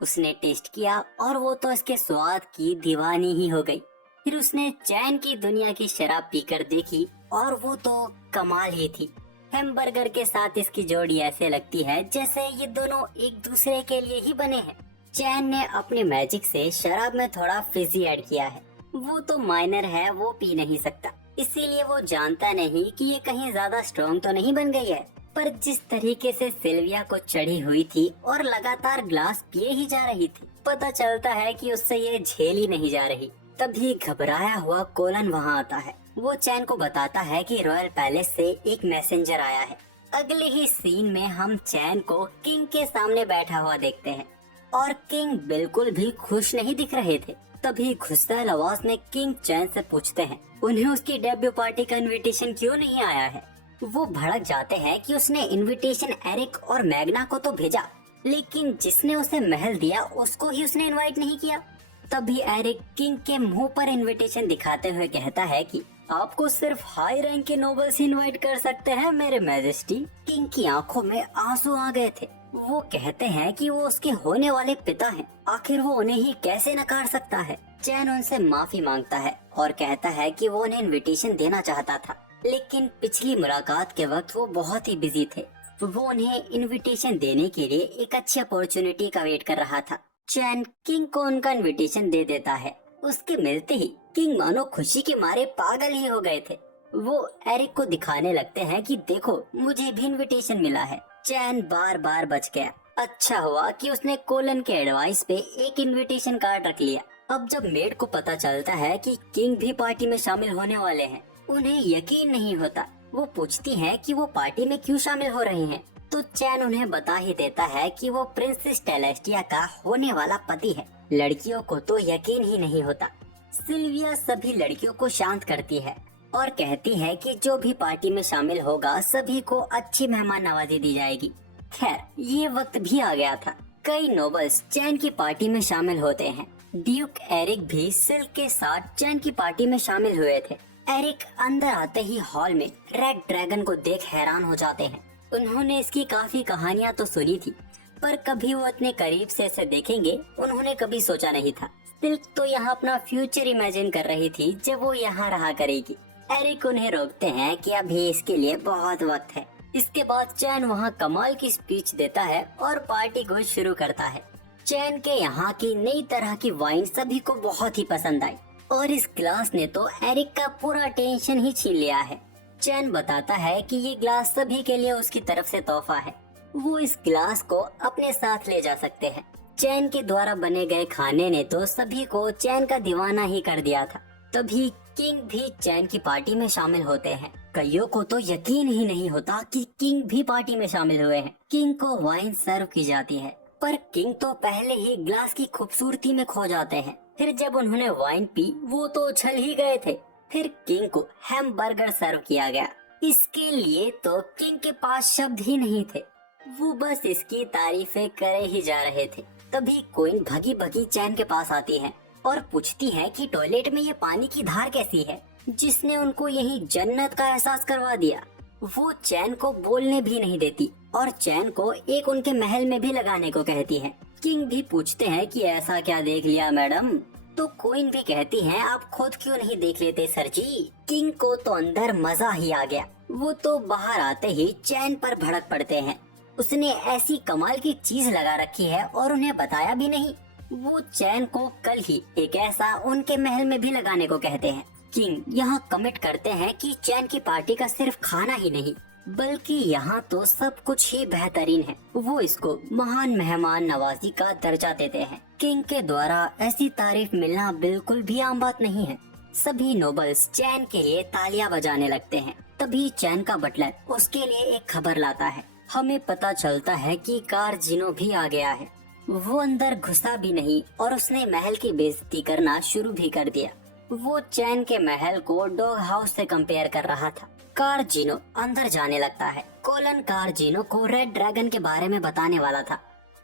उसने टेस्ट किया और वो तो इसके स्वाद की दीवानी ही हो गई। फिर उसने चैन की दुनिया की शराब पीकर देखी और वो तो कमाल ही थी। हैमबर्गर के साथ इसकी जोड़ी ऐसे लगती है जैसे ये दोनों एक दूसरे के लिए ही बने हैं। चैन ने अपने मैजिक से शराब में थोड़ा फिजी ऐड किया है। वो तो माइनर है, वो पी नहीं सकता, इसीलिए वो जानता नहीं कि ये कहीं ज्यादा स्ट्रॉन्ग तो नहीं बन गई है। पर जिस तरीके से सिल्विया को चढ़ी हुई थी और लगातार ग्लास पिए ही जा रही थी, पता चलता है कि उससे ये झेल ही नहीं जा रही। तभी घबराया हुआ कोलन वहाँ आता है। वो चैन को बताता है कि रॉयल पैलेस से एक मैसेंजर आया है। अगले ही सीन में हम चैन को किंग के सामने बैठा हुआ देखते हैं और किंग बिल्कुल भी खुश नहीं दिख रहे थे। तभी गुस्सैल आवाज में किंग चैन से पूछते हैं उन्हें उसकी डेब्यू पार्टी का इनविटेशन क्यों नहीं आया है। वो भड़क जाते हैं कि उसने इनविटेशन एरिक और मैग्ना को तो भेजा, लेकिन जिसने उसे महल दिया उसको ही उसने इनवाइट नहीं किया। तभी एरिक किंग के मुंह पर इनविटेशन दिखाते हुए कहता है कि आपको सिर्फ हाई रैंक के नोबल्स ही इनवाइट कर सकते हैं मेरे मैजेस्टी। किंग की आंखों में आंसू आ गए थे। वो कहते हैं कि वो उसके होने वाले पिता हैं, आखिर वो उन्हें ही कैसे नकार सकता है। चैन उनसे माफी मांगता है और कहता है कि वो उन्हें इनविटेशन देना चाहता था, लेकिन पिछली मुलाकात के वक्त वो बहुत ही बिजी थे। वो उन्हें इनविटेशन देने के लिए एक अच्छी अपॉर्चुनिटी का वेट कर रहा था। चैन किंग को उनका इनविटेशन दे देता है। उसके मिलते ही किंग मानो खुशी के मारे पागल ही हो गए थे। वो एरिक को दिखाने लगते हैं कि देखो मुझे भी इनविटेशन मिला है। चैन बार बार बच गया। अच्छा हुआ कि उसने कोलन के एडवाइस पे एक इनविटेशन कार्ड रख लिया। अब जब मेड को पता चलता है कि किंग भी पार्टी में शामिल होने वाले हैं, उन्हें यकीन नहीं होता। वो पूछती हैं कि वो पार्टी में क्यों शामिल हो रहे हैं, तो चैन उन्हें बता ही देता है कि वो प्रिंसेस टेलेस्टिया का होने वाला पति है। लड़कियों को तो यकीन ही नहीं होता। सिल्विया सभी लड़कियों को शांत करती है और कहती है कि जो भी पार्टी में शामिल होगा सभी को अच्छी मेहमान नवाजी दी जाएगी। खैर, ये वक्त भी आ गया था। कई नोबल्स चैन की पार्टी में शामिल होते हैं। ड्यूक एरिक भी सिल्क के साथ चैन की पार्टी में शामिल हुए थे। एरिक अंदर आते ही हॉल में रेड ड्रैगन को देख हैरान हो जाते हैं। उन्होंने इसकी काफी कहानियां तो सुनी थी, पर कभी वो इतने करीब से इसे देखेंगे उन्होंने कभी सोचा नहीं था। सिल्क तो यहाँ अपना फ्यूचर इमेजिन कर रही थी जब वो यहाँ रहा करेगी। एरिक उन्हें रोकते हैं कि अभी इसके लिए बहुत वक्त है। इसके बाद चैन वहाँ कमाल की स्पीच देता है और पार्टी को शुरू करता है। चैन के यहाँ की नई तरह की वाइन सभी को बहुत ही पसंद आई और इस ग्लास ने तो एरिक का पूरा टेंशन ही छीन लिया है। चैन बताता है कि ये ग्लास सभी के लिए उसकी तरफ से तोहफा है। वो इस ग्लास को अपने साथ ले जा सकते हैं। चैन के द्वारा बने गए खाने ने तो सभी को चैन का दीवाना ही कर दिया था। तभी किंग भी चैन की पार्टी में शामिल होते हैं। कईयों को तो यकीन ही नहीं होता कि किंग भी पार्टी में शामिल हुए हैं। किंग को वाइन सर्व की जाती है, पर किंग तो पहले ही ग्लास की खूबसूरती में खो जाते हैं। फिर जब उन्होंने वाइन पी वो तो उछल ही गए थे। फिर किंग को हैमबर्गर सर्व किया गया। इसके लिए तो किंग के पास शब्द ही नहीं थे। वो बस इसकी तारीफें करे ही जा रहे थे। तभी क्वीन भगी भगी चैन के पास आती है और पूछती है कि टॉयलेट में ये पानी की धार कैसी है, जिसने उनको यही जन्नत का एहसास करवा दिया। वो चैन को बोलने भी नहीं देती और चैन को एक उनके महल में भी लगाने को कहती है। किंग भी पूछते हैं कि ऐसा क्या देख लिया मैडम, तो क्वीन भी कहती है आप खुद क्यों नहीं देख लेते सर जी। किंग को तो अंदर मजा ही आ गया। वो तो बाहर आते ही चैन पर भड़क पड़ते हैं। उसने ऐसी कमाल की चीज लगा रखी है और उन्हें बताया भी नहीं। वो चैन को कल ही एक ऐसा उनके महल में भी लगाने को कहते हैं। किंग यहाँ कमिट करते हैं कि चैन की पार्टी का सिर्फ खाना ही नहीं बल्कि यहाँ तो सब कुछ ही बेहतरीन है। वो इसको महान मेहमान नवाजी का दर्जा देते हैं। किंग के द्वारा ऐसी तारीफ मिलना बिल्कुल भी आम बात नहीं है। सभी नोबल्स चैन के लिए तालियां बजाने लगते हैं। तभी चैन का बटलर उसके लिए एक खबर लाता है। हमें पता चलता है कि कारजिनो भी आ गया है। वो अंदर घुसा भी नहीं और उसने महल की बेइज्जती करना शुरू भी कर दिया। वो चैन के महल को डॉग हाउस से कंपेयर कर रहा था। कारजिनो अंदर जाने लगता है। कोलन कारजिनो को रेड ड्रैगन के बारे में बताने वाला था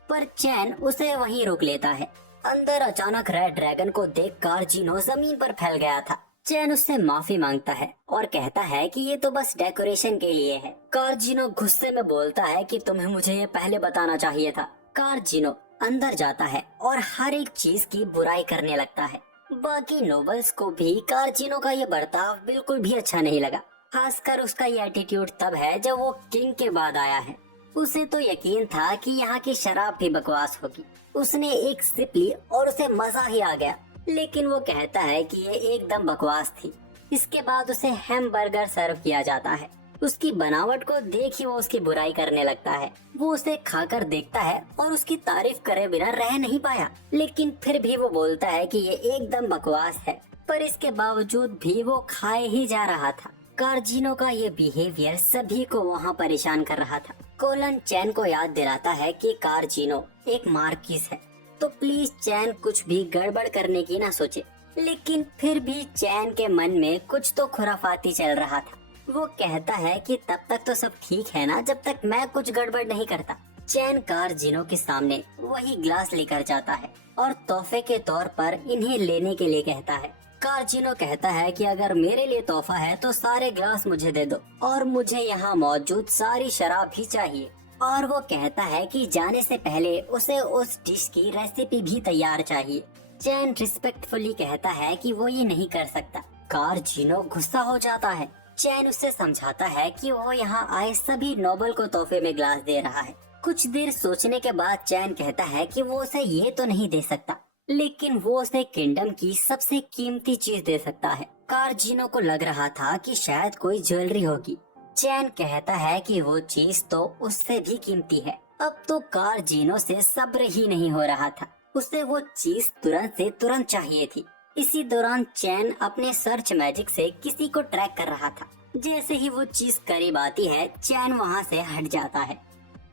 पर चैन उसे वहीं रोक लेता है। अंदर अचानक रेड ड्रैगन को देख कारजिनो जमीन पर फैल गया था। चैन उससे माफी मांगता है और कहता है कि ये तो बस डेकोरेशन के लिए है। कारजिनो गुस्से में बोलता है कि तुम्हें मुझे ये पहले बताना चाहिए था। कारजिनो अंदर जाता है और हर एक चीज की बुराई करने लगता है। बाकी नोबल्स को भी कारजिनो का ये बर्ताव बिल्कुल भी अच्छा नहीं लगा। खासकर उसका ये एटीट्यूड तब है जब वो किंग के बाद आया है। उसे तो यकीन था कि यहाँ की शराब भी बकवास होगी। उसने एक सिप ली और उसे मजा ही आ गया, लेकिन वो कहता है कि ये एकदम बकवास थी। इसके बाद उसे हैमबर्गर सर्व किया जाता है। उसकी बनावट को देख ही वो उसकी बुराई करने लगता है। वो उसे खाकर देखता है और उसकी तारीफ करे बिना रह नहीं पाया, लेकिन फिर भी वो बोलता है कि ये एकदम बकवास है। पर इसके बावजूद भी वो खाए ही जा रहा था। कारजिनो का ये बिहेवियर सभी को वहाँ परेशान कर रहा था। कोलन चैन को याद दिलाता है कि कारजिनो एक मार्किस है, तो प्लीज चैन कुछ भी गड़बड़ करने की ना सोचे। लेकिन फिर भी चैन के मन में कुछ तो खुराफाती चल रहा था। वो कहता है कि तब तक तो सब ठीक है ना, जब तक मैं कुछ गड़बड़ नहीं करता। चैन कारजिनो के सामने वही ग्लास लेकर जाता है और तोहफे के तौर पर इन्हें लेने के लिए कहता है। कारजिनो कहता है कि अगर मेरे लिए तोहफा है तो सारे ग्लास मुझे दे दो और मुझे यहाँ मौजूद सारी शराब भी चाहिए। और वो कहता है कि जाने से पहले उसे उस डिश की रेसिपी भी तैयार चाहिए। चैन रिस्पेक्टफुली कहता है कि वो ये नहीं कर सकता। कारजिनो गुस्सा हो जाता है। चैन उससे समझाता है कि वो यहाँ आए सभी नोबल को तोहफे में ग्लास दे रहा है। कुछ देर सोचने के बाद चैन कहता है कि वो उसे ये तो नहीं दे सकता, लेकिन वो उसे किंगडम की सबसे कीमती चीज दे सकता है। कारजिनो को लग रहा था कि शायद कोई ज्वेलरी होगी। चैन कहता है कि वो चीज तो उससे भी कीमती है। अब तो कारजिनो से सब्र ही नहीं हो रहा था। उसे वो चीज तुरंत से तुरंत चाहिए थी। इसी दौरान चैन अपने सर्च मैजिक से किसी को ट्रैक कर रहा था। जैसे ही वो चीज करीब आती है, चैन वहाँ से हट जाता है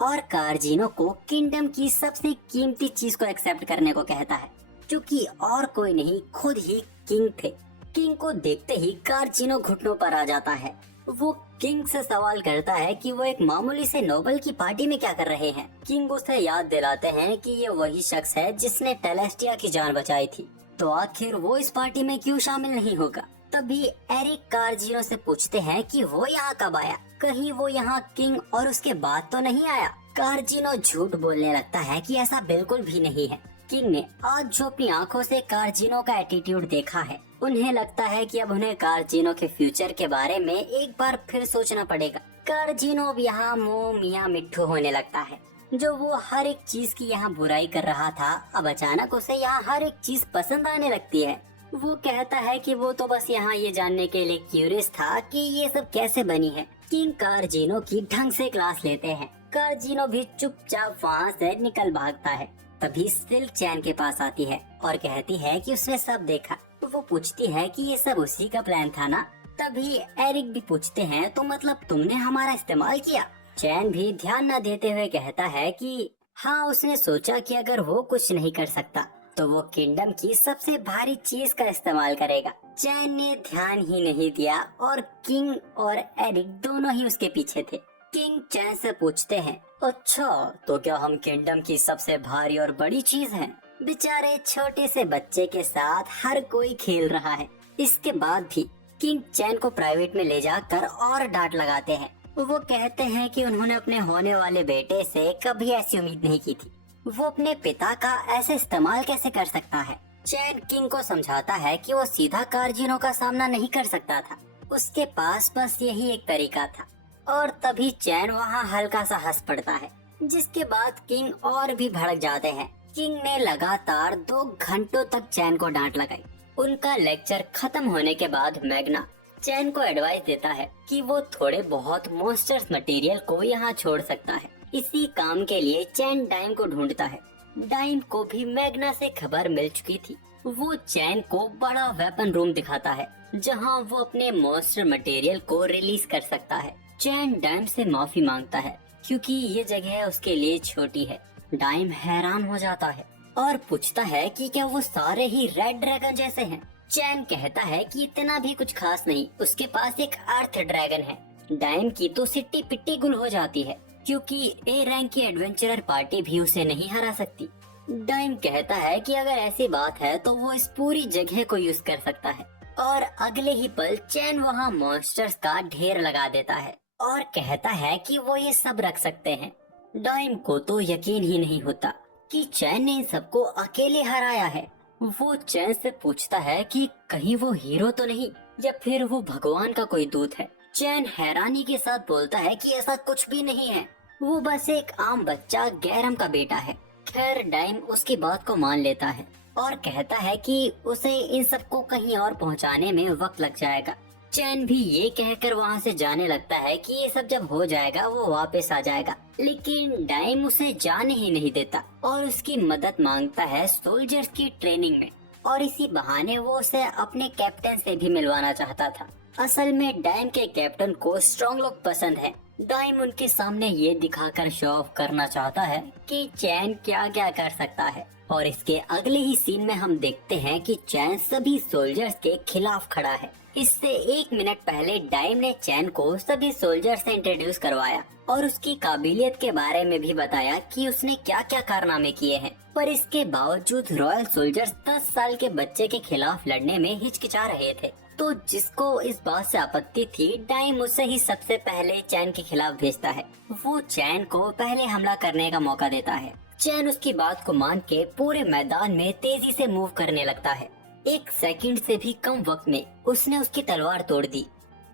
और कारजिनो को किंगडम की सबसे कीमती चीज को एक्सेप्ट करने को कहता है, जो कि और कोई नहीं खुद ही किंग थे। किंग को देखते ही कारजिनो घुटनों पर आ जाता है। वो किंग से सवाल करता है कि वो एक मामूली से नोबल की पार्टी में क्या कर रहे हैं। किंग उसे याद दिलाते हैं कि ये वही शख्स है जिसने टेलेस्टिया की जान बचाई थी, तो आखिर वो इस पार्टी में क्यों शामिल नहीं होगा। तभी एरिक कारजिनो से पूछते हैं कि वो यहाँ कब आया, कहीं वो यहाँ किंग और उसके बाद तो नहीं आया। कारजिनो झूठ बोलने लगता है कि ऐसा बिल्कुल भी नहीं है। किंग ने आज जो अपनी आंखों से कारजिनो का एटीट्यूड देखा है, उन्हें लगता है कि अब उन्हें कारजिनो के फ्यूचर के बारे में एक बार फिर सोचना पड़ेगा। कारजिनो अब यहाँ मुंह मियाँ मिट्ठू होने लगता है। जो वो हर एक चीज की यहाँ बुराई कर रहा था, अब अचानक उसे यहाँ हर एक चीज पसंद आने लगती है। वो कहता है कि वो तो बस यहाँ ये जानने के लिए क्यूरियस था कि ये सब कैसे बनी है। किंग कारजिनो की ढंग से क्लास लेते हैं। कारजिनो भी चुपचाप वहाँ से निकल भागता है। तभी सिल्क चैन के पास आती है और कहती है कि उसने सब देखा। वो पूछती है कि ये सब उसी का प्लान था ना। तभी एरिक भी पूछते हैं, तो मतलब तुमने हमारा इस्तेमाल किया। चैन भी ध्यान न देते हुए कहता है कि हाँ, उसने सोचा कि अगर वो कुछ नहीं कर सकता तो वो किंगडम की सबसे भारी चीज का इस्तेमाल करेगा। चैन ने ध्यान ही नहीं दिया और किंग और एरिक दोनों ही उसके पीछे थे। किंग चैन से पूछते हैं, अच्छा तो क्या हम किंगडम की सबसे भारी और बड़ी चीज हैं? बेचारे छोटे से बच्चे के साथ हर कोई खेल रहा है। इसके बाद भी किंग चैन को प्राइवेट में ले जाकर और डांट लगाते हैं। वो कहते हैं कि उन्होंने अपने होने वाले बेटे से कभी ऐसी उम्मीद नहीं की थी। वो अपने पिता का ऐसे इस्तेमाल कैसे कर सकता है। चैन किंग को समझाता है कि वो सीधा कार्जिनों का सामना नहीं कर सकता था, उसके पास बस यही एक तरीका था। और तभी चैन वहाँ हल्का सा हंस पड़ता है, जिसके बाद किंग और भी भड़क जाते हैं। किंग ने लगातार 2 घंटों तक चैन को डांट लगाई। उनका लेक्चर खत्म होने के बाद मैग्ना चैन को एडवाइस देता है कि वो थोड़े बहुत मॉन्स्टर्स मटेरियल को यहाँ छोड़ सकता है। इसी काम के लिए चैन डाइम को ढूंढता है। डाइम को भी मैग्ना से खबर मिल चुकी थी। वो चैन को बड़ा वेपन रूम दिखाता है, जहाँ वो अपने मॉन्स्टर मटेरियल को रिलीज कर सकता है। चैन डाइम से माफी मांगता है क्योंकि ये जगह उसके लिए छोटी है। डाइम हैरान हो जाता है और पूछता है कि क्या वो सारे ही रेड ड्रैगन जैसे हैं। चैन कहता है कि इतना भी कुछ खास नहीं, उसके पास एक अर्थ ड्रैगन है। डाइम की तो सिट्टी पिट्टी गुल हो जाती है क्योंकि ए रैंक की एडवेंचरर पार्टी भी उसे नहीं हरा सकती। डाइम कहता है कि अगर ऐसी बात है तो वो इस पूरी जगह को यूज कर सकता है। और अगले ही पल चैन वहाँ मॉन्स्टर्स का ढेर लगा देता है और कहता है कि वो ये सब रख सकते हैं। डाइम को तो यकीन ही नहीं होता कि चैन ने इन सबको अकेले हराया है। वो चैन से पूछता है कि कहीं वो हीरो तो नहीं या फिर वो भगवान का कोई दूत है। चैन हैरानी के साथ बोलता है कि ऐसा कुछ भी नहीं है, वो बस एक आम बच्चा गैरम का बेटा है। खैर डाइम उसकी बात को मान लेता है और कहता है कि उसे इन सबको कहीं और पहुंचाने में वक्त लग जाएगा। चैन भी ये कहकर वहाँ से जाने लगता है कि ये सब जब हो जाएगा वो वापस आ जाएगा, लेकिन डाइम उसे जाने ही नहीं देता और उसकी मदद मांगता है सोल्जर्स की ट्रेनिंग में। और इसी बहाने वो उसे अपने कैप्टन से भी मिलवाना चाहता था। असल में डाइम के कैप्टन को स्ट्रॉन्ग लोग पसंद है। डाइम उनके सामने ये दिखाकर शो ऑफ करना चाहता है कि चैन क्या क्या कर सकता है। और इसके अगले ही सीन में हम देखते हैं कि चैन सभी सोल्जर्स के खिलाफ खड़ा है। इससे 1 मिनट पहले डाइम ने चैन को सभी सोल्जर से इंट्रोड्यूस करवाया और उसकी काबिलियत के बारे में भी बताया कि उसने क्या क्या कारनामे किए हैं। पर इसके बावजूद रॉयल सोल्जर्स 10 साल के बच्चे के खिलाफ लड़ने में हिचकिचा रहे थे। तो जिसको इस बात से आपत्ति थी, डाइम उसे ही सबसे पहले चैन के खिलाफ भेजता है। वो चैन को पहले हमला करने का मौका देता है। चैन उसकी बात को मान के पूरे मैदान में तेजी से मूव करने लगता है। 1 सेकंड से भी कम वक्त में उसने उसकी तलवार तोड़ दी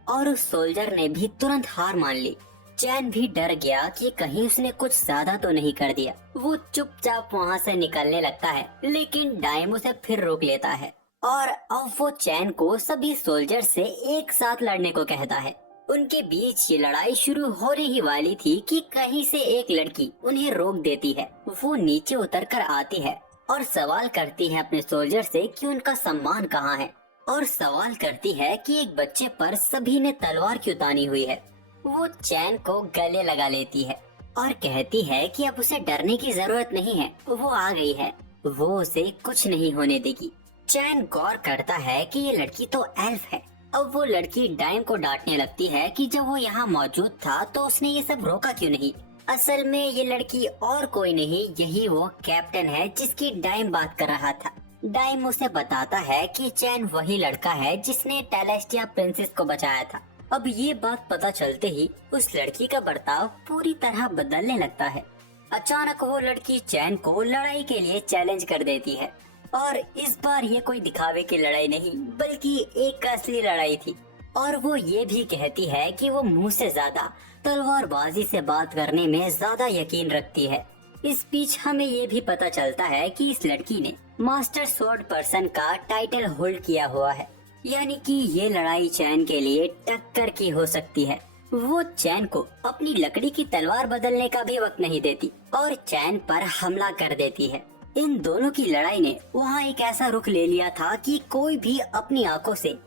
और उस सोल्जर ने भी तुरंत हार मान ली। चैन भी डर गया कि कहीं उसने कुछ ज्यादा तो नहीं कर दिया। वो चुपचाप वहाँ से निकलने लगता है, लेकिन डाइम उसे फिर रोक लेता है और अब वो चैन को सभी सोल्जर से एक साथ लड़ने को कहता है। उनके बीच ये लड़ाई शुरू होने ही वाली थी कि कहीं से एक लड़की उन्हें रोक देती है। वो नीचे उतरकर आती है और सवाल करती है अपने सोल्जर से कि उनका सम्मान कहाँ है, और सवाल करती है कि एक बच्चे पर सभी ने तलवार क्यों तानी हुई है। वो चैन को गले लगा लेती है और कहती है कि अब उसे डरने की जरूरत नहीं है, वो आ गई है, वो उसे कुछ नहीं होने देगी। चैन गौर करता है कि ये लड़की तो एल्फ है। अब वो लड़की डाइम को डांटने लगती है कि जब वो यहाँ मौजूद था तो उसने ये सब रोका क्यों नहीं। असल में ये लड़की और कोई नहीं, यही वो कैप्टन है जिसकी डाइम बात कर रहा था। डाइम उसे बताता है कि चैन वही लड़का है जिसने टेलेस्टिया प्रिंसेस को बचाया था। अब ये बात पता चलते ही उस लड़की का बर्ताव पूरी तरह बदलने लगता है। अचानक वो लड़की चैन को लड़ाई के लिए चैलेंज कर देती है और इस बार ये कोई दिखावे की लड़ाई नहीं बल्कि एक असली लड़ाई थी। और वो ये भी कहती है कि वो मुंह से ज्यादा तलवारबाजी से बात करने में ज्यादा यकीन रखती है। इस बीच हमें ये भी पता चलता है कि इस लड़की ने मास्टर स्वॉर्ड पर्सन का टाइटल होल्ड किया हुआ है, यानी कि ये लड़ाई चैन के लिए टक्कर की हो सकती है। वो चैन को अपनी लकड़ी की तलवार बदलने का भी वक्त नहीं देती और चैन पर हमला कर देती है। इन दोनों की लड़ाई ने वहाँ एक ऐसा रुख ले लिया था कि कोई भी अपनी आंखों से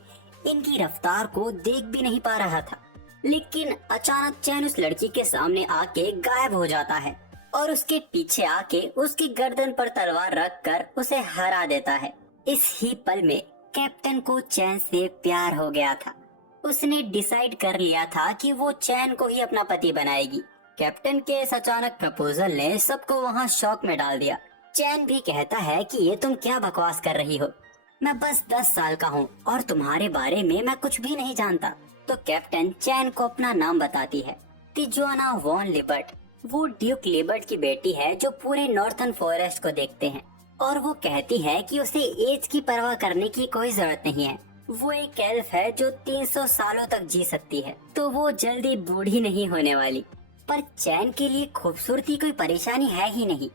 इनकी रफ्तार को देख भी नहीं पा रहा था। लेकिन अचानक चैन उस लड़की के सामने आके गायब हो जाता है और उसके पीछे आके उसकी गर्दन पर तलवार रखकर उसे हरा देता है। इस ही पल में कैप्टन को चैन से प्यार हो गया था। उसने डिसाइड कर लिया था कि वो चैन को ही अपना पति बनाएगी। कैप्टन के इस अचानक प्रपोजल ने सबको वहाँ शॉक में डाल दिया। चैन भी कहता है कि ये तुम क्या बकवास कर रही हो, मैं बस 10 साल का हूँ और तुम्हारे बारे में मैं कुछ भी नहीं जानता। तो कैप्टन चैन को अपना नाम बताती है तिजुआना वॉन लिबर्ट, वो ड्यूक लिबर्ट की बेटी है जो पूरे नॉर्थर्न फॉरेस्ट को देखते हैं, और वो कहती है कि उसे एज की परवाह करने की कोई जरूरत नहीं है। वो एक एल्फ है जो 300 सालों तक जी सकती है, तो वो जल्दी बूढ़ी नहीं होने वाली। पर चैन के लिए खूबसूरती कोई परेशानी है ही नहीं,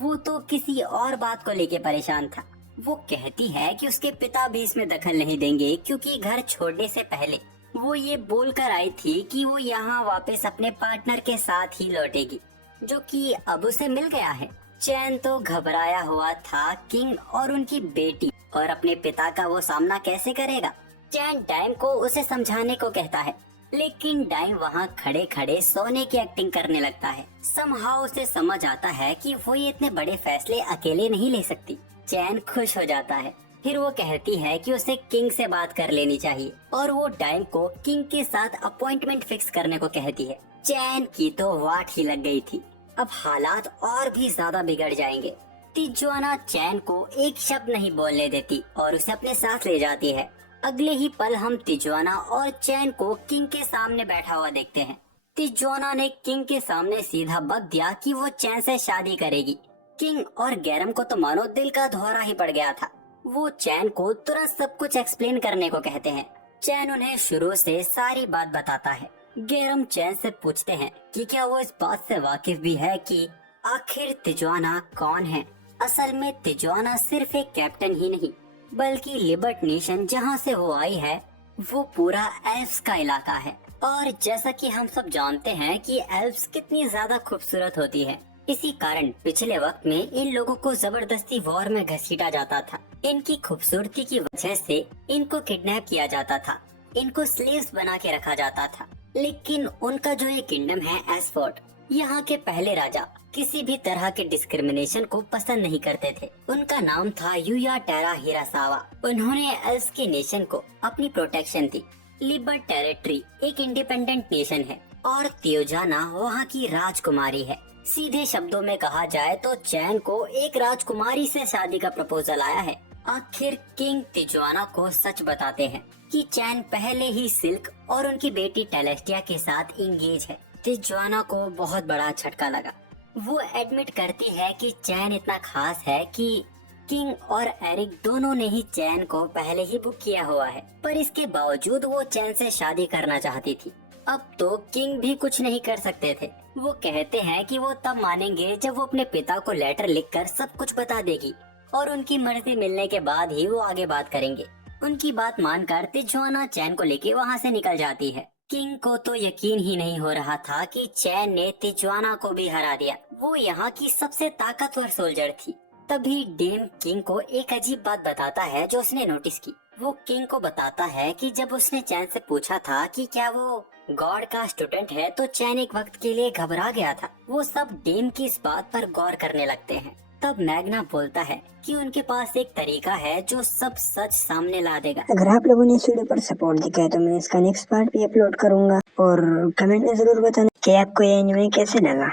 वो तो किसी और बात को लेके परेशान था। वो कहती है कि उसके पिता भी इसमें दखल नहीं देंगे, क्योंकि घर छोड़ने से पहले वो ये बोलकर आई थी कि वो यहाँ वापस अपने पार्टनर के साथ ही लौटेगी, जो कि अब उसे मिल गया है। चैन तो घबराया हुआ था किंग और उनकी बेटी और अपने पिता का वो सामना कैसे करेगा। चैन डाइम को उसे समझाने को कहता है, लेकिन डाइम वहाँ खड़े खड़े सोने की एक्टिंग करने लगता है। समहाउ उसे समझ आता है कि वो ये इतने बड़े फैसले अकेले नहीं ले सकती। चैन खुश हो जाता है। फिर वो कहती है कि उसे किंग से बात कर लेनी चाहिए, और वो डाइम को किंग के साथ अपॉइंटमेंट फिक्स करने को कहती है। चैन की तो वाट ही लग गई थी, अब हालात और भी ज्यादा बिगड़ जाएंगे। तिजुआना चैन को एक शब्द नहीं बोलने देती और उसे अपने साथ ले जाती है। अगले ही पल हम तिजुआना और चैन को किंग के सामने बैठा हुआ देखते हैं। तिजुआना ने किंग के सामने सीधा बक दिया कि वो चैन से शादी करेगी। किंग और गैरम को तो मानो दिल का दौरा ही पड़ गया था। वो चैन को तुरंत सब कुछ एक्सप्लेन करने को कहते हैं। चैन उन्हें शुरू से सारी बात बताता है। गैरम चैन से पूछते हैं कि क्या वो इस बात से वाकिफ भी है कि आखिर तिजुआना कौन है। असल में तिजुआना सिर्फ एक कैप्टन ही नहीं, बल्कि लिबर्ट नेशन जहाँ से वो आई है वो पूरा एल्फ्स का इलाका है। और जैसा कि हम सब जानते हैं कि एल्फ्स कितनी ज्यादा खूबसूरत होती है, इसी कारण पिछले वक्त में इन लोगों को जबरदस्ती वॉर में घसीटा जाता था। इनकी खूबसूरती की वजह से इनको किडनैप किया जाता था, इनको स्लेव्स बना के रखा जाता था। लेकिन उनका जो ये किंगडम है एसफोर्ड, यहाँ के पहले राजा किसी भी तरह के डिस्क्रिमिनेशन को पसंद नहीं करते थे। उनका नाम था यूया टेरा हिरासावा। उन्होंने एल्फ्स के नेशन को अपनी प्रोटेक्शन दी। लिबर्ट टेरिटरी एक इंडिपेंडेंट नेशन है और तिजुआना वहाँ की राजकुमारी है। सीधे शब्दों में कहा जाए तो चैन को एक राजकुमारी से शादी का प्रपोजल आया है। आखिर किंग तिजुआना को सच बताते हैं कि चैन पहले ही सिल्क और उनकी बेटी टेलेस्टिया के साथ इंगेज है। तिजुआना को बहुत बड़ा झटका लगा। वो एडमिट करती है कि चैन इतना खास है कि किंग और एरिक दोनों ने ही चैन को पहले ही बुक किया हुआ है, पर इसके बावजूद वो चैन से शादी करना चाहती थी। अब तो किंग भी कुछ नहीं कर सकते थे। वो कहते हैं कि वो तब मानेंगे जब वो अपने पिता को लेटर लिखकर सब कुछ बता देगी, और उनकी मर्जी मिलने के बाद ही वो आगे बात करेंगे। उनकी बात मानकर तिजुआना चैन को लेके वहाँ से निकल जाती है। किंग को तो यकीन ही नहीं हो रहा था कि चैन ने तिजुआना को भी हरा दिया। वो यहाँ की सबसे ताकतवर सोल्जर थी। तभी डेम किंग को एक अजीब बात बताता है जो उसने नोटिस की। वो किंग को बताता है कि जब उसने चैन से पूछा था कि क्या वो गॉड का स्टूडेंट है, तो चैन एक वक्त के लिए घबरा गया था। वो सब डेम की इस बात पर गौर करने लगते हैं। तब मैग्ना बोलता है कि उनके पास एक तरीका है जो सब सच सामने ला देगा। अगर आप लोगों ने इस वीडियो पर सपोर्ट दिखाया तो मैं इसका नेक्स्ट पार्ट भी अपलोड करूंगा, और कमेंट में जरूर बताना कि आपको ये एनिमे कैसे लगा।